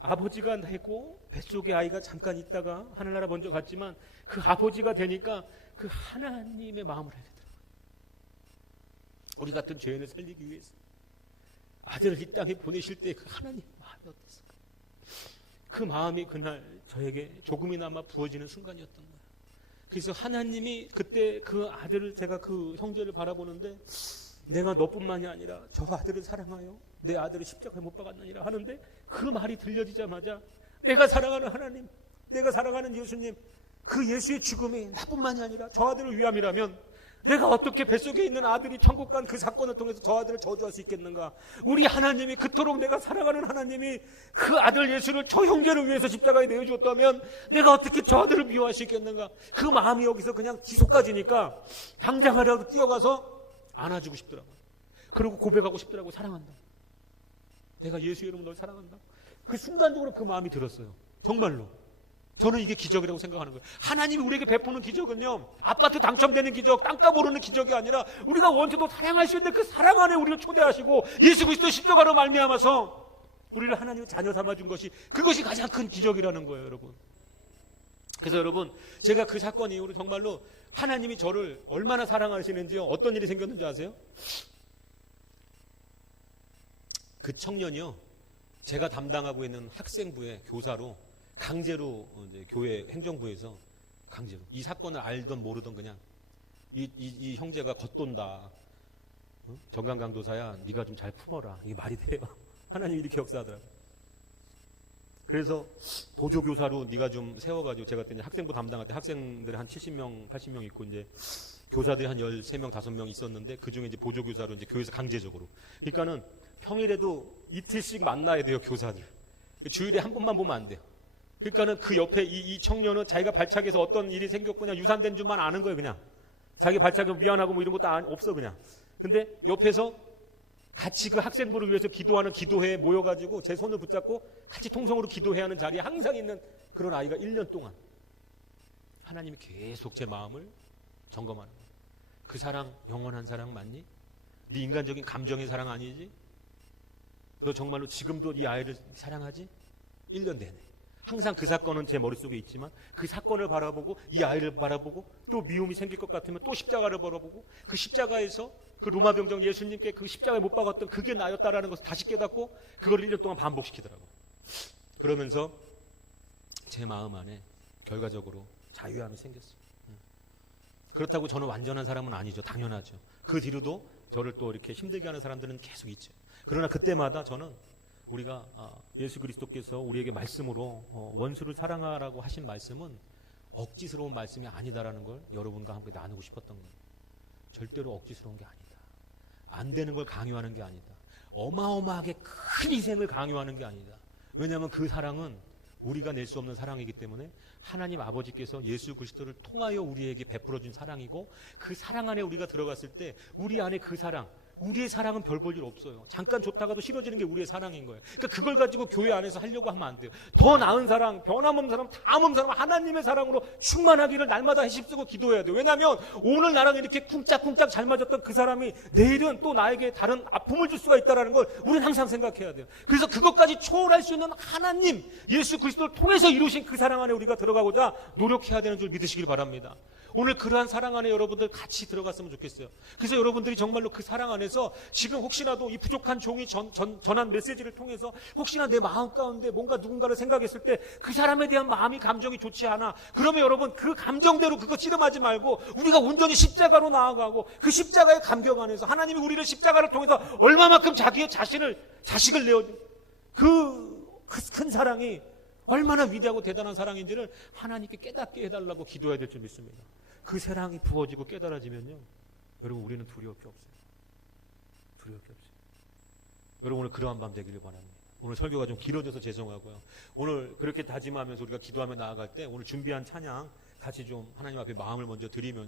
아버지가 되고 뱃속에 아이가 잠깐 있다가 하늘나라 먼저 갔지만 그 아버지가 되니까 그 하나님의 마음을 알게 되더라고요. 우리 같은 죄인을 살리기 위해서 아들을 이 땅에 보내실 때 그 하나님의 마음이 어땠을까? 그 마음이 그날 저에게 조금이나마 부어지는 순간이었던 거예요. 그래서 하나님이 그때 그 아들을, 제가 그 형제를 바라보는데 내가 너뿐만이 아니라 저 아들을 사랑하여 내 아들을 십자가에 못 박았느니라 하는데 그 말이 들려지자마자 내가 사랑하는 하나님, 내가 사랑하는 예수님, 그 예수의 죽음이 나뿐만이 아니라 저 아들을 위함이라면 내가 어떻게 뱃속에 있는 아들이 천국 간 그 사건을 통해서 저 아들을 저주할 수 있겠는가? 우리 하나님이, 그토록 내가 사랑하는 하나님이 그 아들 예수를 저 형제를 위해서 십자가에 내어주었다면 내가 어떻게 저 아들을 미워할 수 있겠는가? 그 마음이 여기서 그냥 지속까지니까 당장 하려고 뛰어가서 안아주고 싶더라고요. 그리고 고백하고 싶더라고요. 사랑한다. 내가 예수 이름으로 널 사랑한다. 그 순간적으로 그 마음이 들었어요. 정말로. 저는 이게 기적이라고 생각하는 거예요. 하나님이 우리에게 베푸는 기적은요, 아파트 당첨되는 기적, 땅값 오르는 기적이 아니라 우리가 원수도 사랑할 수 있는 그 사랑 안에 우리를 초대하시고 예수 그리스도 십자가로 말미암아서 우리를 하나님의 자녀 삼아준 것이, 그것이 가장 큰 기적이라는 거예요, 여러분. 그래서 여러분, 제가 그 사건 이후로 정말로 하나님이 저를 얼마나 사랑하시는지요, 어떤 일이 생겼는지 아세요? 그 청년이요, 제가 담당하고 있는 학생부의 교사로 강제로 이제 교회 행정부에서 강제로, 이 사건을 알던 모르던 그냥 이 형제가 겉돈다, 정강강도사야 네가 좀 잘 품어라, 이게 말이 돼요? 하나님이 이렇게 역사하더라고요. 그래서 보조교사로 네가 좀 세워가지고, 제가 그때 학생부 담당할 때 학생들이 한 70명 80명 있고 이제 교사들이 한 13명 5명 있었는데 그 중에 이제 보조교사로 이제 교회에서 강제적으로, 그러니까는 평일에도 이틀씩 만나야 돼요, 교사들. 주일에 한 번만 보면 안 돼요. 그러니까는 그 옆에 이 청년은 자기가 발차기에서 어떤 일이 생겼고 그냥 유산된 줄만 아는 거예요. 그냥 자기 발차기 미안하고 뭐 이런 것도 없어 그냥. 근데 옆에서 같이 그 학생부를 위해서 기도하는 기도회에 모여가지고 제 손을 붙잡고 같이 통성으로 기도해야 하는 자리에 항상 있는 그런 아이가 1년 동안 하나님이 계속 제 마음을 점검하는 거예요. 그 사랑 영원한 사랑 맞니? 네 인간적인 감정의 사랑 아니지? 너 정말로 지금도 이 아이를 사랑하지? 1년 내내 항상 그 사건은 제 머릿속에 있지만 그 사건을 바라보고 이 아이를 바라보고 또 미움이 생길 것 같으면 또 십자가를 바라보고 그 십자가에서 그 로마 병정 예수님께 그 십자가에 못 박았던 그게 나였다라는 것을 다시 깨닫고 그걸 1년 동안 반복시키더라고요. 그러면서 제 마음 안에 결과적으로 자유함이 생겼어요. 그렇다고 저는 완전한 사람은 아니죠. 당연하죠. 그 뒤로도 저를 또 이렇게 힘들게 하는 사람들은 계속 있죠. 그러나 그때마다 저는 우리가 예수 그리스도께서 우리에게 말씀으로 원수를 사랑하라고 하신 말씀은 억지스러운 말씀이 아니다라는 걸 여러분과 함께 나누고 싶었던 거예요. 절대로 억지스러운 게 아니다. 안 되는 걸 강요하는 게 아니다. 어마어마하게 큰 희생을 강요하는 게 아니다. 왜냐하면 그 사랑은 우리가 낼 수 없는 사랑이기 때문에 하나님 아버지께서 예수 그리스도를 통하여 우리에게 베풀어 준 사랑이고, 그 사랑 안에 우리가 들어갔을 때 우리 안에 그 사랑, 우리의 사랑은 별 볼 일 없어요. 잠깐 좋다가도 싫어지는 게 우리의 사랑인 거예요. 그러니까 그걸 가지고 교회 안에서 하려고 하면 안 돼요. 더 나은 사랑, 변함없는 사랑, 다음없는 사랑, 하나님의 사랑으로 충만하기를 날마다 힘쓰고 기도해야 돼요. 왜냐하면 오늘 나랑 이렇게 쿵짝쿵짝 잘 맞았던 그 사람이 내일은 또 나에게 다른 아픔을 줄 수가 있다는 걸 우리는 항상 생각해야 돼요. 그래서 그것까지 초월할 수 있는 하나님, 예수 그리스도를 통해서 이루신 그 사랑 안에 우리가 들어가고자 노력해야 되는 줄 믿으시길 바랍니다. 오늘 그러한 사랑 안에 여러분들 같이 들어갔으면 좋겠어요. 그래서 여러분들이 정말로 그 사랑 안에서 지금 혹시라도 이 부족한 종이 전한 메시지를 통해서 혹시나 내 마음 가운데 뭔가 누군가를 생각했을 때 그 사람에 대한 마음이, 감정이 좋지 않아. 그러면 여러분 그 감정대로 그거 씨름하지 말고 우리가 온전히 십자가로 나아가고 그 십자가의 감격 안에서 하나님이 우리를 십자가를 통해서 얼마만큼 자기의 자식을 내어준 그 큰 사랑이 얼마나 위대하고 대단한 사랑인지를 하나님께 깨닫게 해달라고 기도해야 될 줄 믿습니다. 그 사랑이 부어지고 깨달아지면요, 여러분 우리는 두려울 게 없어요. 두려울 게 없어요. 여러분 오늘 그러한 밤 되기를 바랍니다. 오늘 설교가 좀 길어져서 죄송하고요. 오늘 그렇게 다짐하면서 우리가 기도하며 나아갈 때 오늘 준비한 찬양 같이 좀 하나님 앞에 마음을 먼저 드리면서